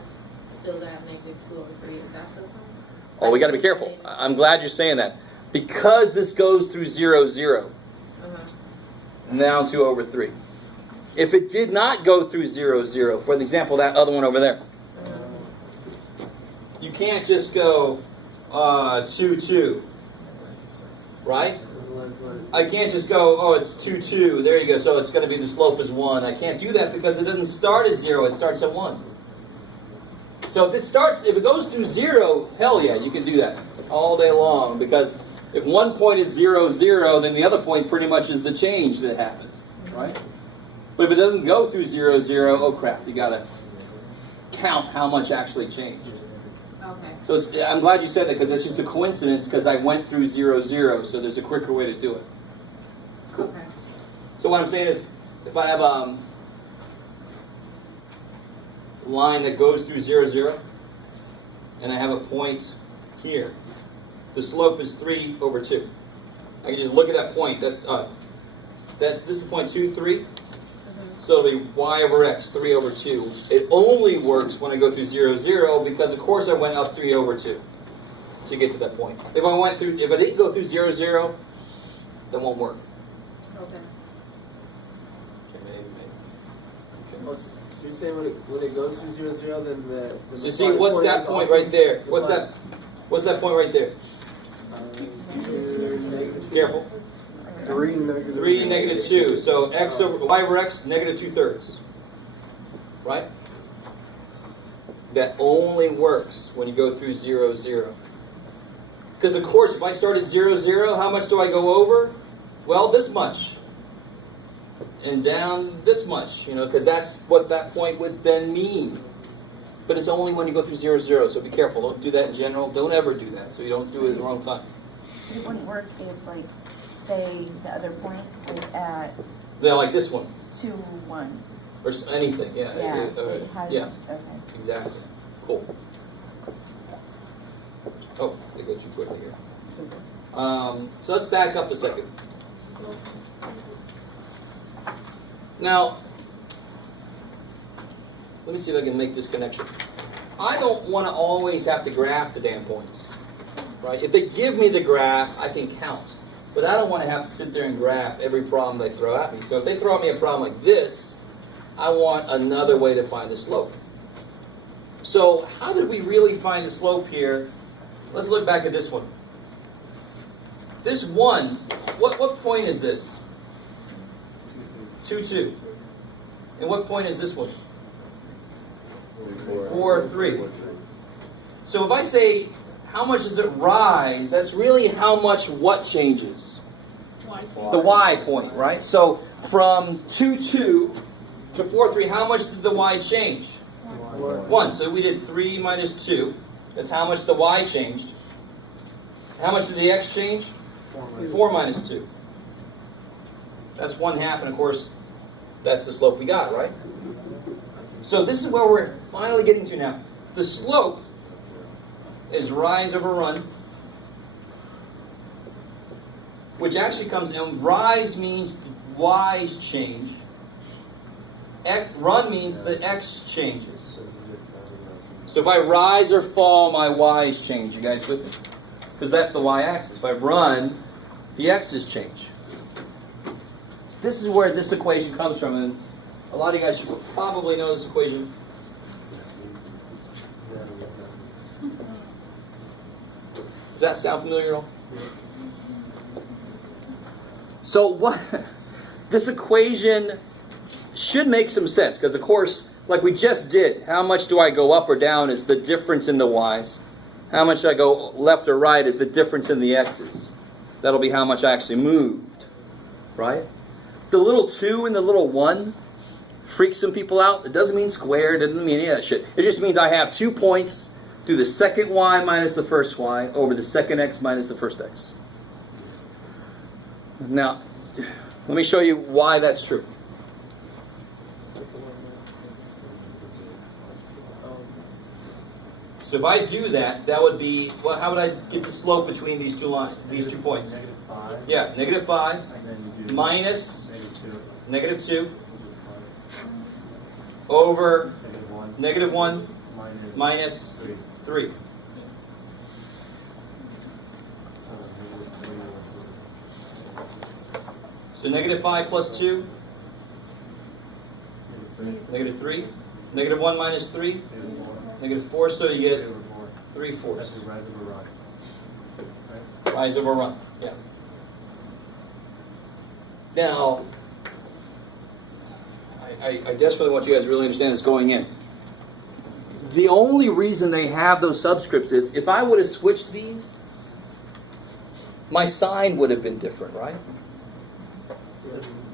still got -2 over 3. Is that still fine? Oh, we got to be careful. I'm glad you're saying that. Because this goes through 0, 0. Now 2 over 3. If it did not go through 0, 0, for example, that other one over there, you can't just go 2, 2, right? I can't just go, oh, it's 2, 2. There you go. So it's going to be the slope is 1. I can't do that because it doesn't start at 0. It starts at 1. So if it goes through 0, hell yeah, you can do that all day long, because if one point is 0, 0, then the other point pretty much is the change that happened, right? But if it doesn't go through 0, 0, oh crap, you gotta count how much actually changed. Okay. So I'm glad you said that, because it's just a coincidence, because I went through 0, 0, so there's a quicker way to do it. Cool. Okay. So what I'm saying is, if I have a line that goes through 0, 0, and I have a point here, the slope is 3 over 2. I can just look at that point. This is point 2, 3. So it'll be y over x, 3 over 2. It only works when I go through 0, 0, because of course I went up 3 over 2 to get to that point. If I didn't go through 0, 0, that won't work. Okay. Oh, so you're saying when it goes through 0, 0, then the So see, what's that point right there? What's that point right there? Careful. 3 negative. 3 negative 2. So y over x, negative 2/3. Right? That only works when you go through 0, 0. Because of course, if I start at 0, 0, how much do I go over? Well, this much. And down this much, because that's what that point would then mean. But it's only when you go through 0, 0, so be careful. Don't do that in general. Don't ever do that, so you don't do it at the wrong time. It wouldn't work if, like, say, the other point was at Yeah, like this one. 2, 1. Or anything, yeah. Yeah, it has, Yeah, okay. exactly. Cool. Oh, they go too quickly here. So let's back up a second. Now, let me see if I can make this connection. I don't want to always have to graph the damn points, right? If they give me the graph, I can count. But I don't want to have to sit there and graph every problem they throw at me. So if they throw at me a problem like this, I want another way to find the slope. So how did we really find the slope here? Let's look back at this one. This one, what point is this? 2, 2. And what point is this one? 4, 3. So if I say, how much does it rise? That's really how much what changes? The y point, right? So from 2, 2 to 4, 3, how much did the y change? 1. So we did 3 minus 2. That's how much the y changed. How much did the x change? 4 minus 2. That's 1/2, and of course, that's the slope we got, right? So this is where we're finally getting to now. The slope is rise over run, which actually comes in. Rise means the y's change. Run means the x changes. So if I rise or fall, my y's change. You guys with me? Because that's the y-axis. If I run, the x's change. This is where this equation comes from, and a lot of you guys should probably know this equation. Does that sound familiar at all? So what? This equation should make some sense, because of course, like we just did, how much do I go up or down is the difference in the y's. How much I go left or right is the difference in the x's. That'll be how much I actually moved, right? The little 2 and the little 1 freaks some people out. It doesn't mean square. It doesn't mean any of that shit. It just means I have 2 points. Do the second y minus the first y over the second x minus the first x. Now, let me show you why that's true. So if I do that, that would be, well, how would I get the slope between these two points? Negative 5. Yeah, negative 5 And then you do minus negative 2. negative 2 over Negative 1. negative 1 minus 3. So negative 5 plus 2, negative 3. Negative 1 minus 3, negative 4, so you get 3/4. That's the rise over rise. Rise over run, yeah. Now, I desperately want you guys to really understand this going in. the only reason they have those subscripts is if I would have switched these, my sign would have been different, right?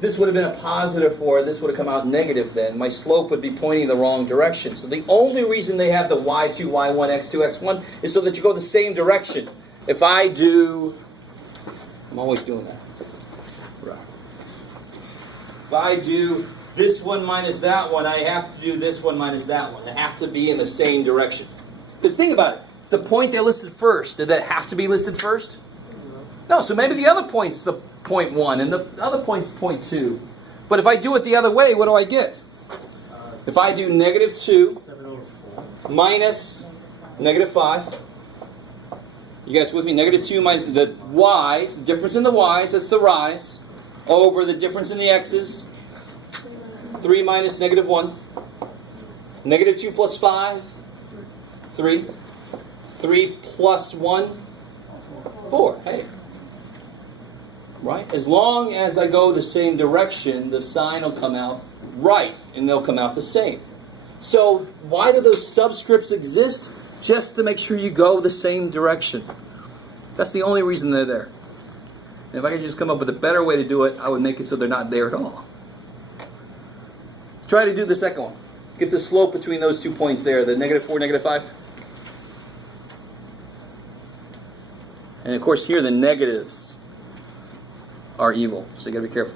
This would have been a positive 4, this would have come out negative then. My slope would be pointing the wrong direction. So the only reason they have the y2, y1, x2, x1 is so that you go the same direction. If I do, I'm always doing that. Right. If I do this one minus that one, I have to do this one minus that one. They have to be in the same direction. Because think about it. The point they listed first, did that have to be listed first? No, so maybe the other point's the point 1 and the other point's point 2. But if I do it the other way, what do I get? If I do negative 2 minus negative 5, you guys with me? Negative 2 minus the y's, the difference in the y's, that's the rise, over the difference in the x's. 3 minus negative 1. Negative 2 plus 5, 3. 3 plus 1, 4. Hey. Right? As long as I go the same direction, the sign will come out right, and they'll come out the same. So why do those subscripts exist? Just to make sure you go the same direction. That's the only reason they're there. And if I could just come up with a better way to do it, I would make it so they're not there at all. Try to do the second one. Get the slope between those 2 points there, the negative 4, negative 5. And of course here the negatives are evil, so you got to be careful.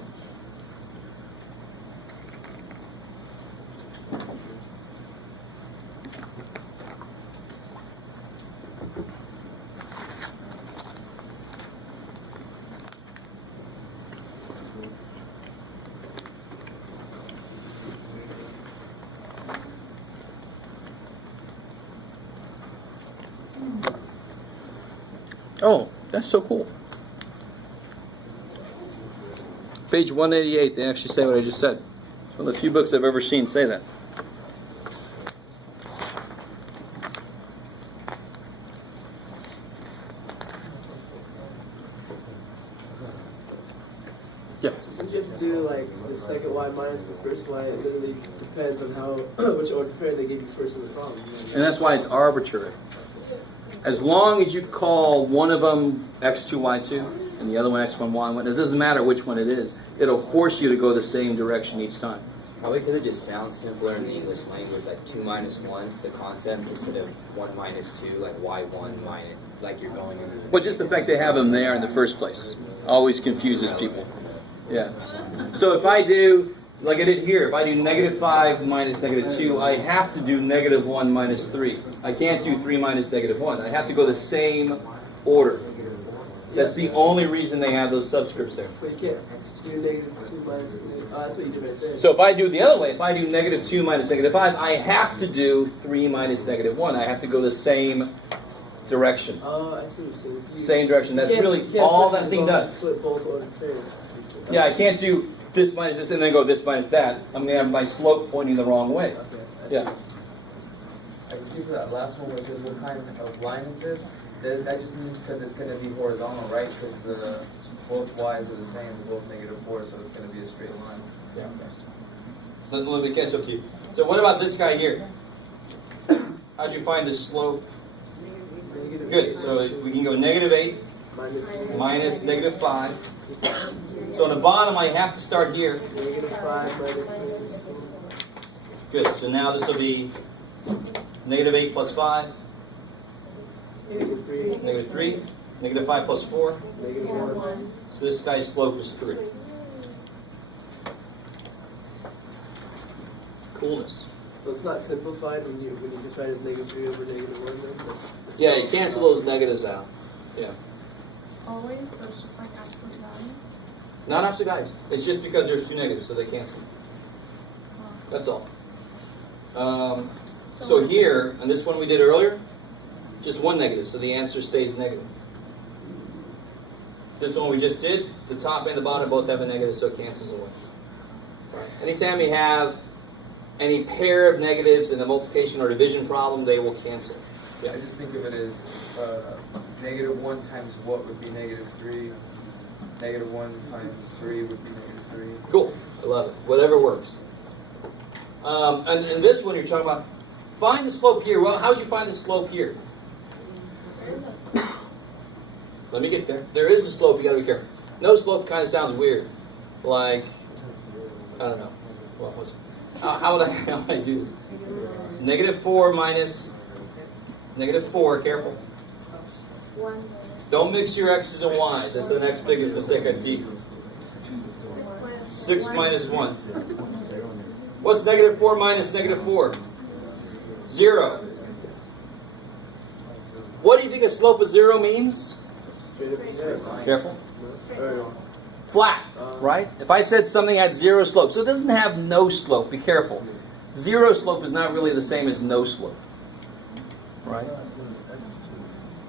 Oh, that's so cool. Page 188, they actually say what I just said. It's one of the few books I've ever seen say that. Yeah. Since you have to do like the second y minus the first y, it literally depends on how which order pair they gave you first in the problem. And that's why it's arbitrary. As long as you call one of them x2, y2, and the other one x1, y1, it doesn't matter which one it is. It'll force you to go the same direction each time. Probably because it just sounds simpler in the English language, like 2 minus 1, the concept, instead of 1 minus 2, like y1 minus, like you're going in. But just the fact they have them there in the first place always confuses people. Yeah. So if I do, like I did here, if I do negative 5 minus negative 2, I have to do negative 1 minus 3. I can't do 3 minus negative 1. I have to go the same order. That's the only reason they have those subscripts there. But you can't do negative 2 minus that's what you do right there. So if I do the other way, if I do negative 2 minus negative 5, I have to do 3 minus negative 1. I have to go the same direction. Oh, I see what you're saying. So Same direction. That's really all that thing does. Flip both order pairs. Yeah, I can't do this minus this and then go this minus that. I'm going to have my slope pointing the wrong way. Okay. Yeah. I can see for that last one where it says what kind of line is this? That just means because it's going to be horizontal, right? Because both y's are the same, they're both negative 4, so it's going to be a straight line. Yeah. So let me catch up to you. So what about this guy here? How'd you find the slope? Good. So we can go negative 8 minus negative 5. So on the bottom, I have to start here. Negative 5 minus Good. So now this will be negative 8 plus 5. negative 3. Negative 3. Negative 5 plus 4. Negative 1. So this guy's slope is 3. Coolness. So it's not simplified when you just write as negative 3 over negative 1 then? That's Yeah, you cancel those negatives out. Yeah. Always, so it's just like absolute value. Not absolute values. It's just because there's 2 negatives, so they cancel. That's all. So here, on this one we did earlier, just 1 negative, so the answer stays negative. This one we just did, the top and the bottom both have a negative, so it cancels away. All right. Anytime you have any pair of negatives in a multiplication or division problem, they will cancel. Yeah. I just think of it as negative 1 times what would be negative 3. Negative 1 times 3 would be negative 3. Cool. I love it. Whatever works. And this one you're talking about Find the slope here. Well, how would you find the slope here? Let me get there. There is a slope. You got to be careful. No slope kind of sounds weird. Like, I don't know. Well, how would I do this? -4 minus -4. Careful. Don't mix your x's and y's. That's the next biggest mistake I see. 6 minus 1. What's -4 minus -4? 0. What do you think a slope of 0 means? Careful. Flat, right? If I said something had 0 slope, so it doesn't have no slope, be careful. 0 slope is not really the same as no slope, right?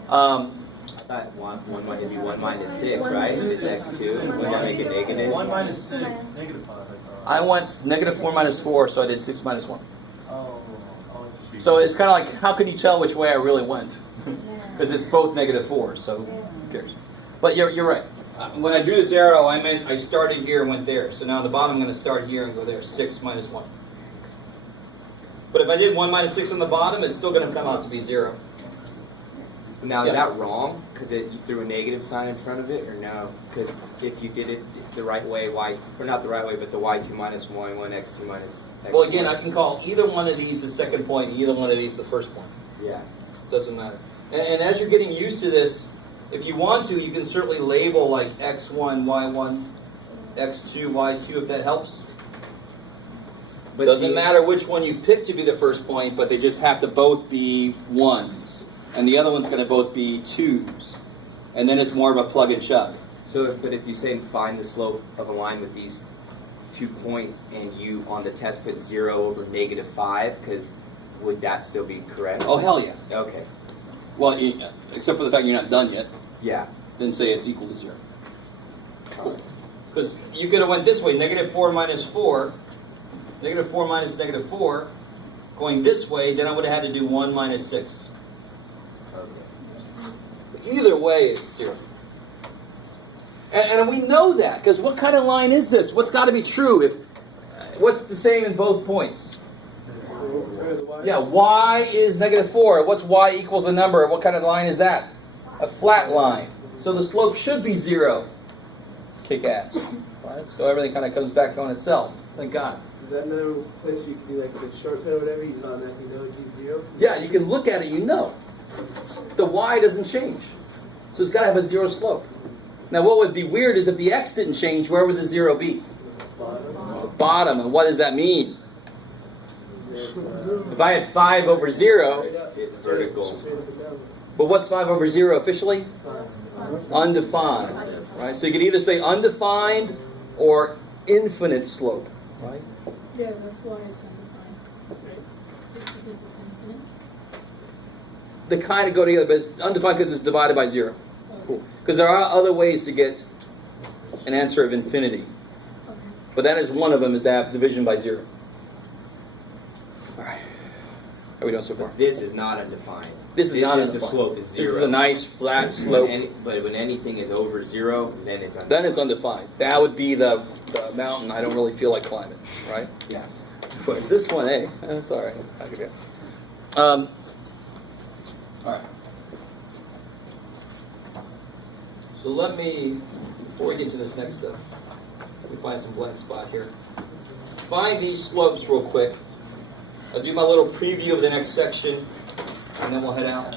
One might be 1 minus 6, right? If it's x2, and we're going to make it negative. 1 minus 6, -5. I went -4 minus 4, so I did 6 minus 1. Oh, So it's kind of like, how can you tell which way I really went? Because it's both -4, so who cares? But you're right. When I drew this arrow, I meant I started here and went there. So now at the bottom, I'm going to start here and go there. 6 minus 1. But if I did 1 minus 6 on the bottom, it's still going to come out to be 0. Now, Yeah. is that wrong? Because you threw a negative sign in front of it, or no? Because if you did it the right way, or not the right way, but the y2 minus 1, 1x2 minus x1. Well, again, I can call either one of these the second point, either one of these the first point. Yeah. Doesn't matter. And as you're getting used to this, if you want to, you can certainly label like x1, y1, x2, y2, if that helps. But Doesn't matter which one you pick to be the first point, but they just have to both be 1s. And the other one's going to both be 2s. And then it's more of a plug and chug. So, if you say find the slope of a line with these 2 points, and you on the test put 0 over -5, because would that still be correct? Oh, hell yeah. Okay. Well, except for the fact you're not done yet. Yeah. Then say it's equal to 0. Because you could have went this way, -4 minus 4, -4 minus -4, going this way, then I would have had to do 1 minus 6. Either way, it's 0. And we know that, because what kind of line is this? What's got to be true? What's the same in both points? Yeah, y is -4. What's y equals a number? What kind of line is that? A flat line. So the slope should be 0. Kick ass. Right? So everything kind of comes back on itself. Thank God. Is that another place where you can do like the shortcut or whatever? You automatically know G0? Yeah, you can look at it, you know. The y doesn't change. So it's got to have a 0 slope. Now what would be weird is if the x didn't change, where would the 0 be? Bottom. And what does that mean? If I had 5 over 0, It's vertical. but what's 5 over 0 officially? Undefined. Right? So you could either say undefined or infinite slope. Right? Yeah, that's why it's undefined, right? It's because it's infinite. They kind of go together, but it's undefined because it's divided by 0. Cool. Because there are other ways to get an answer of infinity. Okay. But that is one of them, is to have division by 0. All right. How are we doing so far? This is not undefined. This is not the undefined. slope is 0. This is a nice flat slope. But when anything is over 0, then it's undefined. Then it's undefined. That would be the mountain I don't really feel like climbing, right? Yeah. But is this one A? That's all right. I could go. All right. So let me, before we get to this next step, let me find some blank spot here. Find these slopes real quick. I'll do my little preview of the next section, and then we'll head out.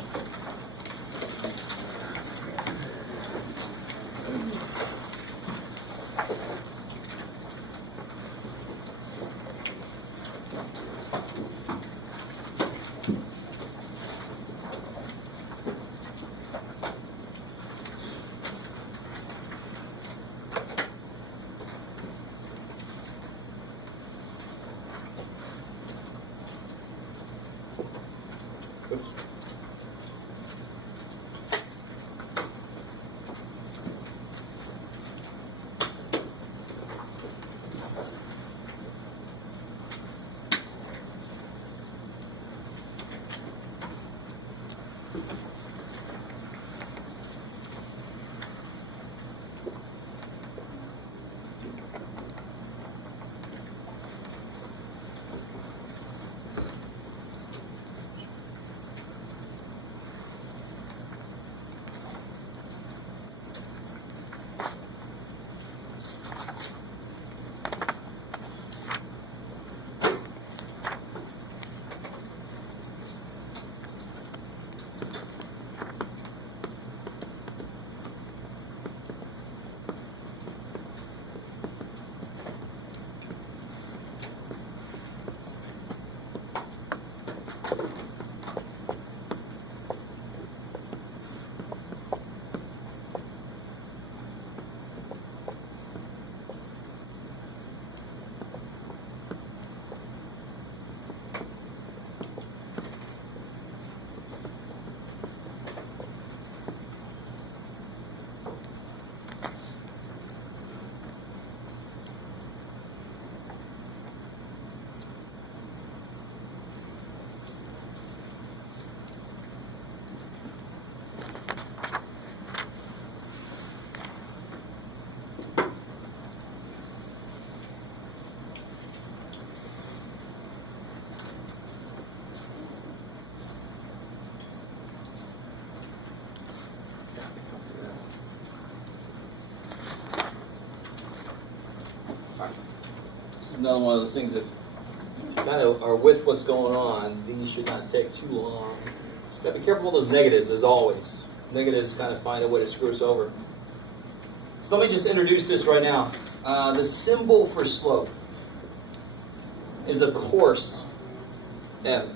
This is another one of those things that kind of are with what's going on. These should not take too long. Just gotta be careful with those negatives, as always. Negatives kind of find a way to screw us over. So let me just introduce this right now. The symbol for slope is, of course, M.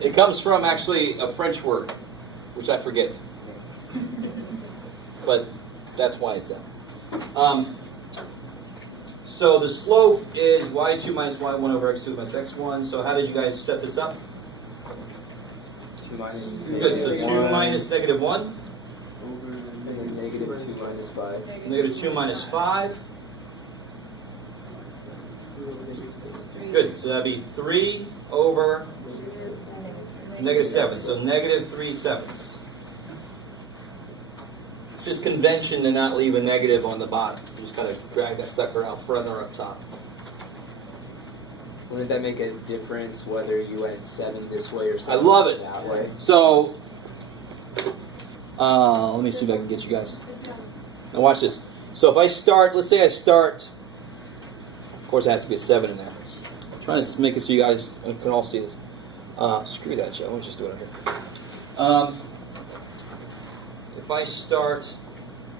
It comes from actually a French word, which I forget. But that's why it's M. So the slope is y2 minus y1 over x2 minus x1. So how did you guys set this up? 2 minus Good. So 2 minus negative 1. And then negative 2 minus 5. Negative 2 minus 5. Good. So that'd be 3 over negative 7. So negative 3 sevenths. It's just convention to not leave a negative on the bottom. You just gotta drag that sucker out front or up top. Wouldn't that make a difference whether you went 7 this way or 7 I love it. that way? So, let me see if I can get you guys. Now watch this. So if I start, let's say I start, of course it has to be a 7 in there. I'm trying to make it so you guys can all see this. Screw that shit, let's just do it up here. If I start,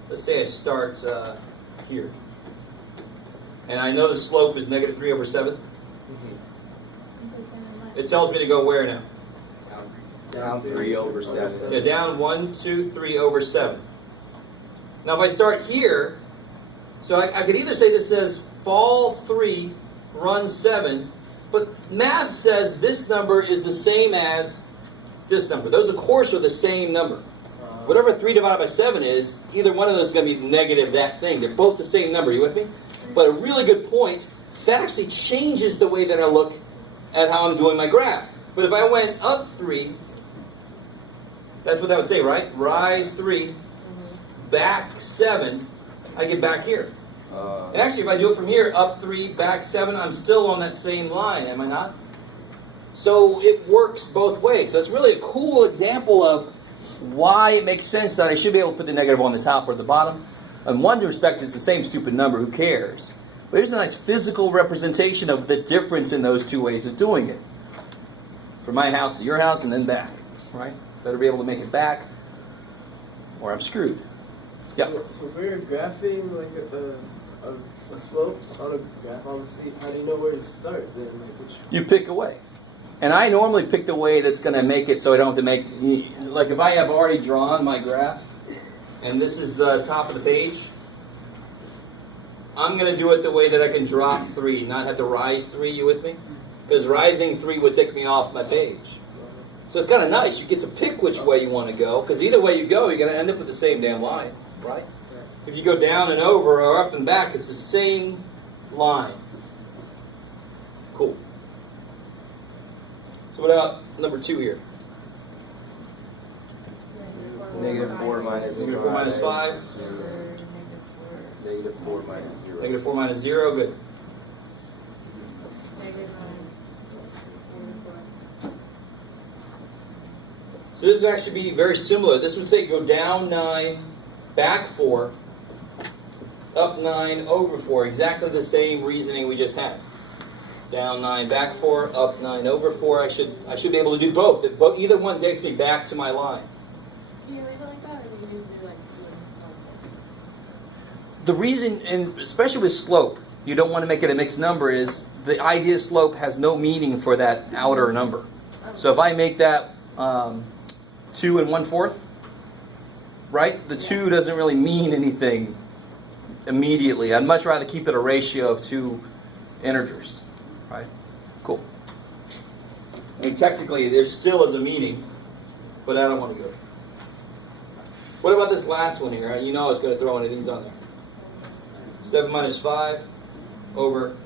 let's say I start here. And I know the slope is negative 3 over 7. It tells me to go where now? Down 3 over 7. Yeah, down 1, 2, 3 over 7. Now if I start here, so I could either say this says fall 3, run 7, but math says this number is the same as this number. Those, of course, are the same number. Whatever 3 divided by 7 is, either one of those is going to be negative that thing. They're both the same number. You with me? But a really good point, that actually changes the way that I look at how I'm doing my graph. But if I went up 3, that's what that would say, right? Rise 3, back 7, I get back here. And actually, if I do it from here, up 3, back 7, I'm still on that same line, am I not? So it works both ways. So it's really a cool example of why it makes sense that I should be able to put the negative on the top or the bottom. In one respect, it's the same stupid number, who cares? But here's a nice physical representation of the difference in those two ways of doing it. From my house to your house and then back, right? Better be able to make it back or I'm screwed. Yeah. So for your graphing, like a slope on a graph, obviously, how do you know where to start then? Like which... You pick a way. And I normally pick the way that's going to make it so I don't have to make, like if I have already drawn my graph, and this is the top of the page, I'm going to do it the way that I can drop 3, not have to rise 3, you with me? Because rising 3 would take me off my page. So it's kind of nice. You get to pick which way you want to go, because either way you go, you're going to end up with the same damn line, right? If you go down and over or up and back, it's the same line. Cool. So what about number 2 here? Negative 4 minus 0. Negative 4 minus 5. Negative 4 minus 0. Negative 4 minus 0, good. So this would actually be very similar. This would say go down 9, back 4, up 9, over 4. Exactly the same reasoning we just had. Down 9, back 4, up 9, over 4. I should be able to do both. Either one takes me back to my line. You read it like that, or you do like? The reason, and especially with slope, you don't want to make it a mixed number, is the idea slope has no meaning for that outer number. So if I make that 2 1/4, right? The 2 doesn't really mean anything immediately. I'd much rather keep it a ratio of 2 integers, right? Cool. I mean, technically, there still is a meaning, but I don't want to go. What about this last one here? You know I was going to throw any of these on there. 7 minus 5 over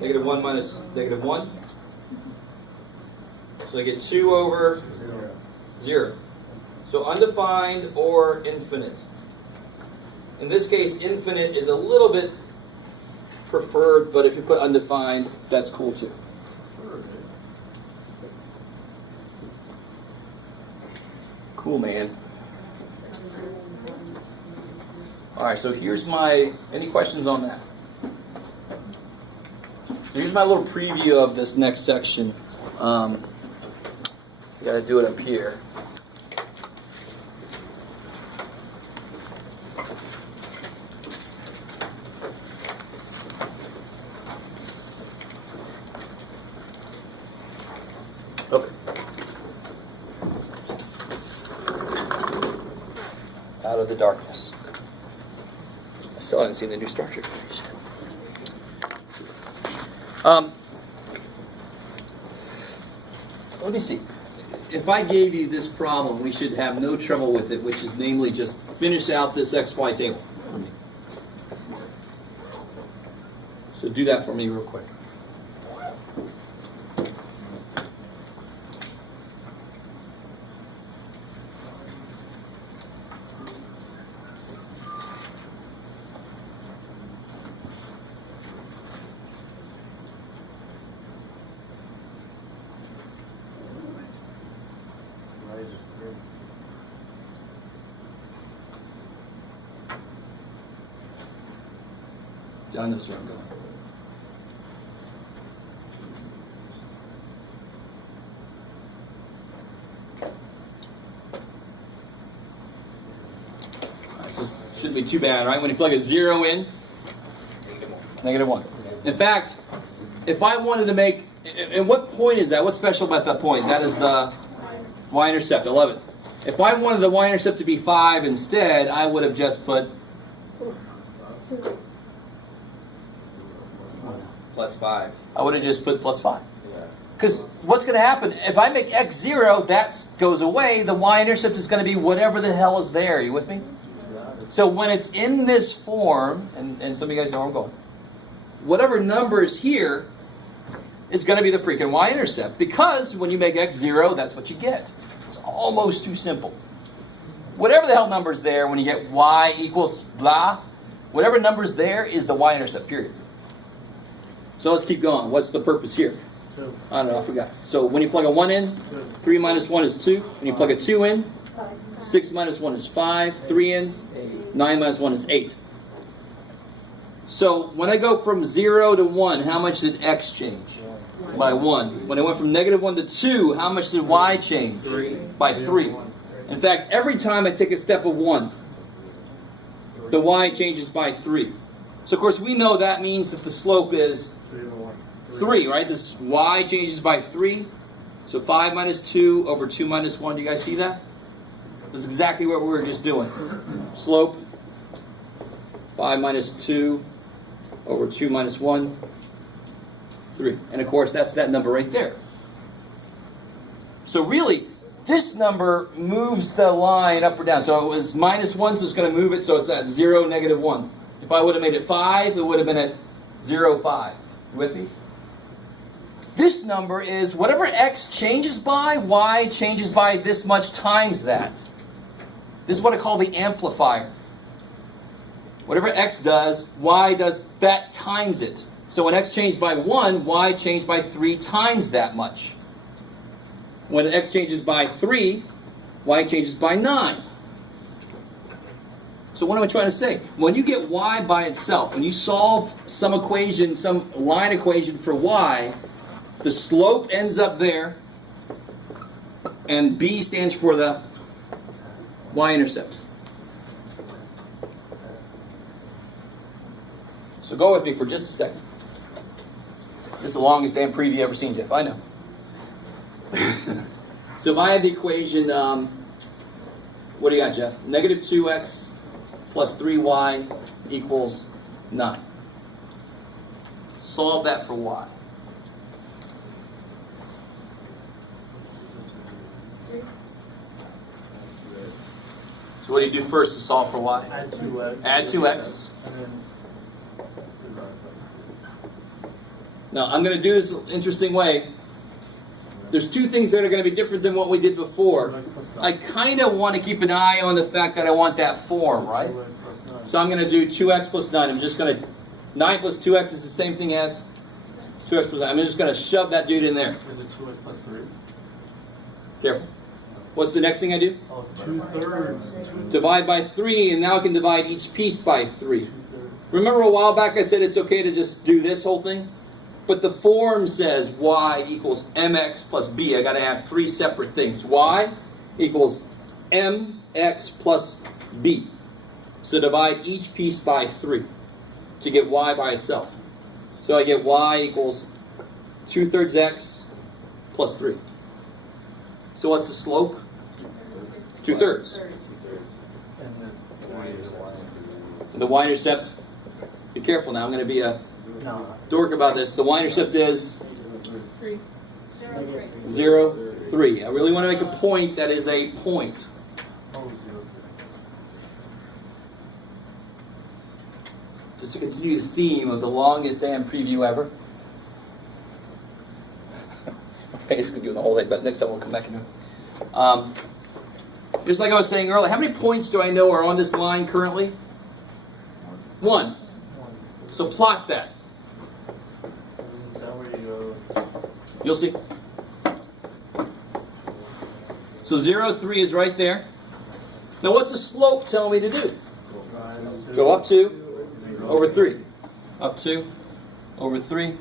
negative 1 minus negative 1. So I get 2 over 0. So undefined or infinite. In this case, infinite is a little bit preferred, but if you put undefined, that's cool too. Cool, man. All right, so here's my, any questions on that? So here's my little preview of this next section. I got to do it up here. Okay. Out of the darkness. I still haven't seen the new Star Trek movies. Let me see. If I gave you this problem, we should have no trouble with it, which is namely just finish out this XY table for me. So do that for me real quick. John knows where I'm going. All right, so this shouldn't be too bad, right? When you plug a 0 in, -1. In fact, if I wanted to make, and what point is that? What's special about that point? That is the y-intercept, 11. If I wanted the y-intercept to be 5 instead, I would have just put +5. I would have just put +5. Because what's going to happen, if I make x 0, that goes away, the y-intercept is going to be whatever the hell is there. Are you with me? So when it's in this form, and some of you guys know where I'm going, whatever number is here is going to be the freaking y-intercept. Because when you make x 0, that's what you get. It's almost too simple. Whatever the hell number is there when you get y equals blah, whatever number is there is the y-intercept, period. So let's keep going. What's the purpose here? 2. I don't know, I forgot. So when you plug a 1 in, 3 minus 1 is 2. When you plug a 2 in, 6 minus 1 is 5. 3 in, 9 minus 1 is 8. So when I go from 0 to 1, how much did x change? By 1. When I went from -1 to 2, how much did y change? 3. By 3. In fact, every time I take a step of 1, the y changes by 3. So of course we know that means that the slope is 3, right? This y changes by 3. So 5 minus 2 over 2 minus 1. Do you guys see that? That's exactly what we were just doing. Slope, 5 minus 2 over 2 minus 1, 3. And of course, that's that number right there. So really, this number moves the line up or down. So it was -1, so it's going to move it, so it's at 0, -1. If I would have made it 5, it would have been at 0, 5. You with me? This number is whatever x changes by, y changes by this much times that. This is what I call the amplifier. Whatever x does, y does that times it. So when x changed by 1, y changed by 3 times that much. When x changes by 3, y changes by 9. So what am I trying to say? When you get y by itself, when you solve some equation, some line equation for y, the slope ends up there, and b stands for the y-intercept. So go with me for just a second. This is the longest damn preview you ever seen, Jeff. I know. So if I had the equation, what do you got, Jeff? -2x plus 3y equals 9. Solve that for y. So what do you do first to solve for y? Add 2x. Add 2x. And then Now, I'm going to do this interesting way. There's two things that are going to be different than what we did before. I kind of want to keep an eye on the fact that I want that form, right? So I'm going to do 2x plus 9. I'm just going to, 9 plus 2x is the same thing as 2x plus 9. I'm just going to shove that dude in there. Is it 2x plus 3? Careful. What's the next thing I do? Oh, 2/3. Divide by 3, and now I can divide each piece by 3. Remember a while back I said it's okay to just do this whole thing? But the form says y equals mx plus b. I got to add 3 separate things. Y equals mx plus b. So divide each piece by 3 to get y by itself. So I get y equals 2/3 x plus 3. So what's the slope? 2/3. And then the y-intercept. The y-intercept, be careful now, I'm going to be a No. dork about this. The y-intercept is 3. 0, 3. 0, 3. I really want to make a point that is a point. Oh, 0, Just to continue the theme of the longest damn preview ever. Basically doing the whole thing, but next time we'll come back and do it. Just like I was saying earlier, how many points do I know are on this line currently? 1. So plot that. Is that where you go? You'll see. So 0, 3 is right there. Now what's the slope tell me to do? Go up 2, over 3. Up 2, over 3.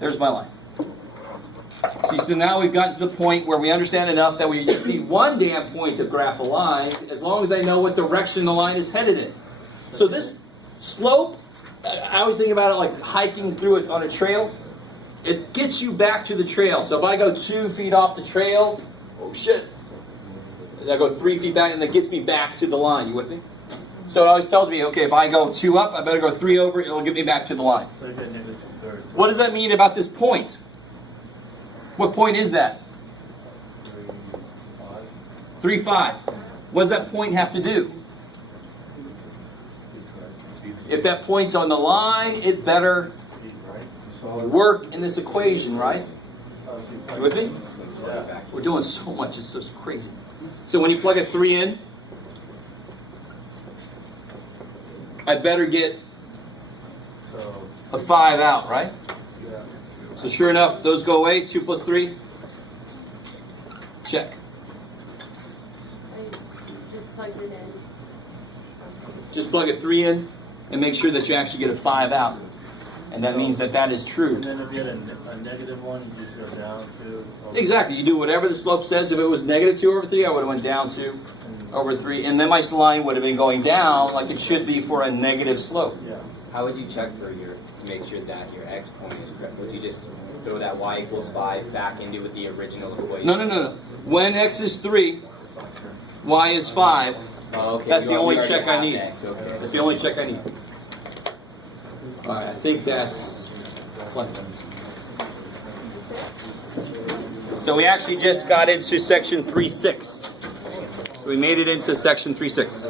There's my line. See, so now we've gotten to the point where we understand enough that we just need one damn point to graph a line, as long as I know what direction the line is headed in. So this slope, I always think about it like hiking through it on a trail. It gets you back to the trail. So if I go 2 feet off the trail, oh shit, I go 3 feet back, and that gets me back to the line. You with me? So it always tells me, okay, if I go 2 up, I better go 3 over. It'll get me back to the line. So you get negative 2/3. What does that mean about this point? What point is that? 3, 5. 3, 5. What does that point have to do? If that point's on the line, it better work in this equation, right? You with me? Yeah. We're doing so much, it's just crazy. So when you plug a 3 in, I better get So, a 5 out, right? yeah. So sure enough, those go away. 2 plus 3. Check. I just plugged it in. Just plug a 3 in and make sure that you actually get a 5 out. And that means that that is true. And then if you get a negative one, you just go down to. Exactly. You do whatever the slope says. If it was negative 2 over 3, I would have went down 2 over 3. And then my line would have been going down like it should be for a negative slope. Yeah. How would you check for to make sure that your x point is correct? Would you just throw that y equals 5 back into with the original equation? No. When x is 3, y is 5. Oh, okay. That's You the only already check I have need. X, okay. That's the only check I need. All right, I think that's plenty. So we actually just got into section 3.6. So we made it into section 3.6.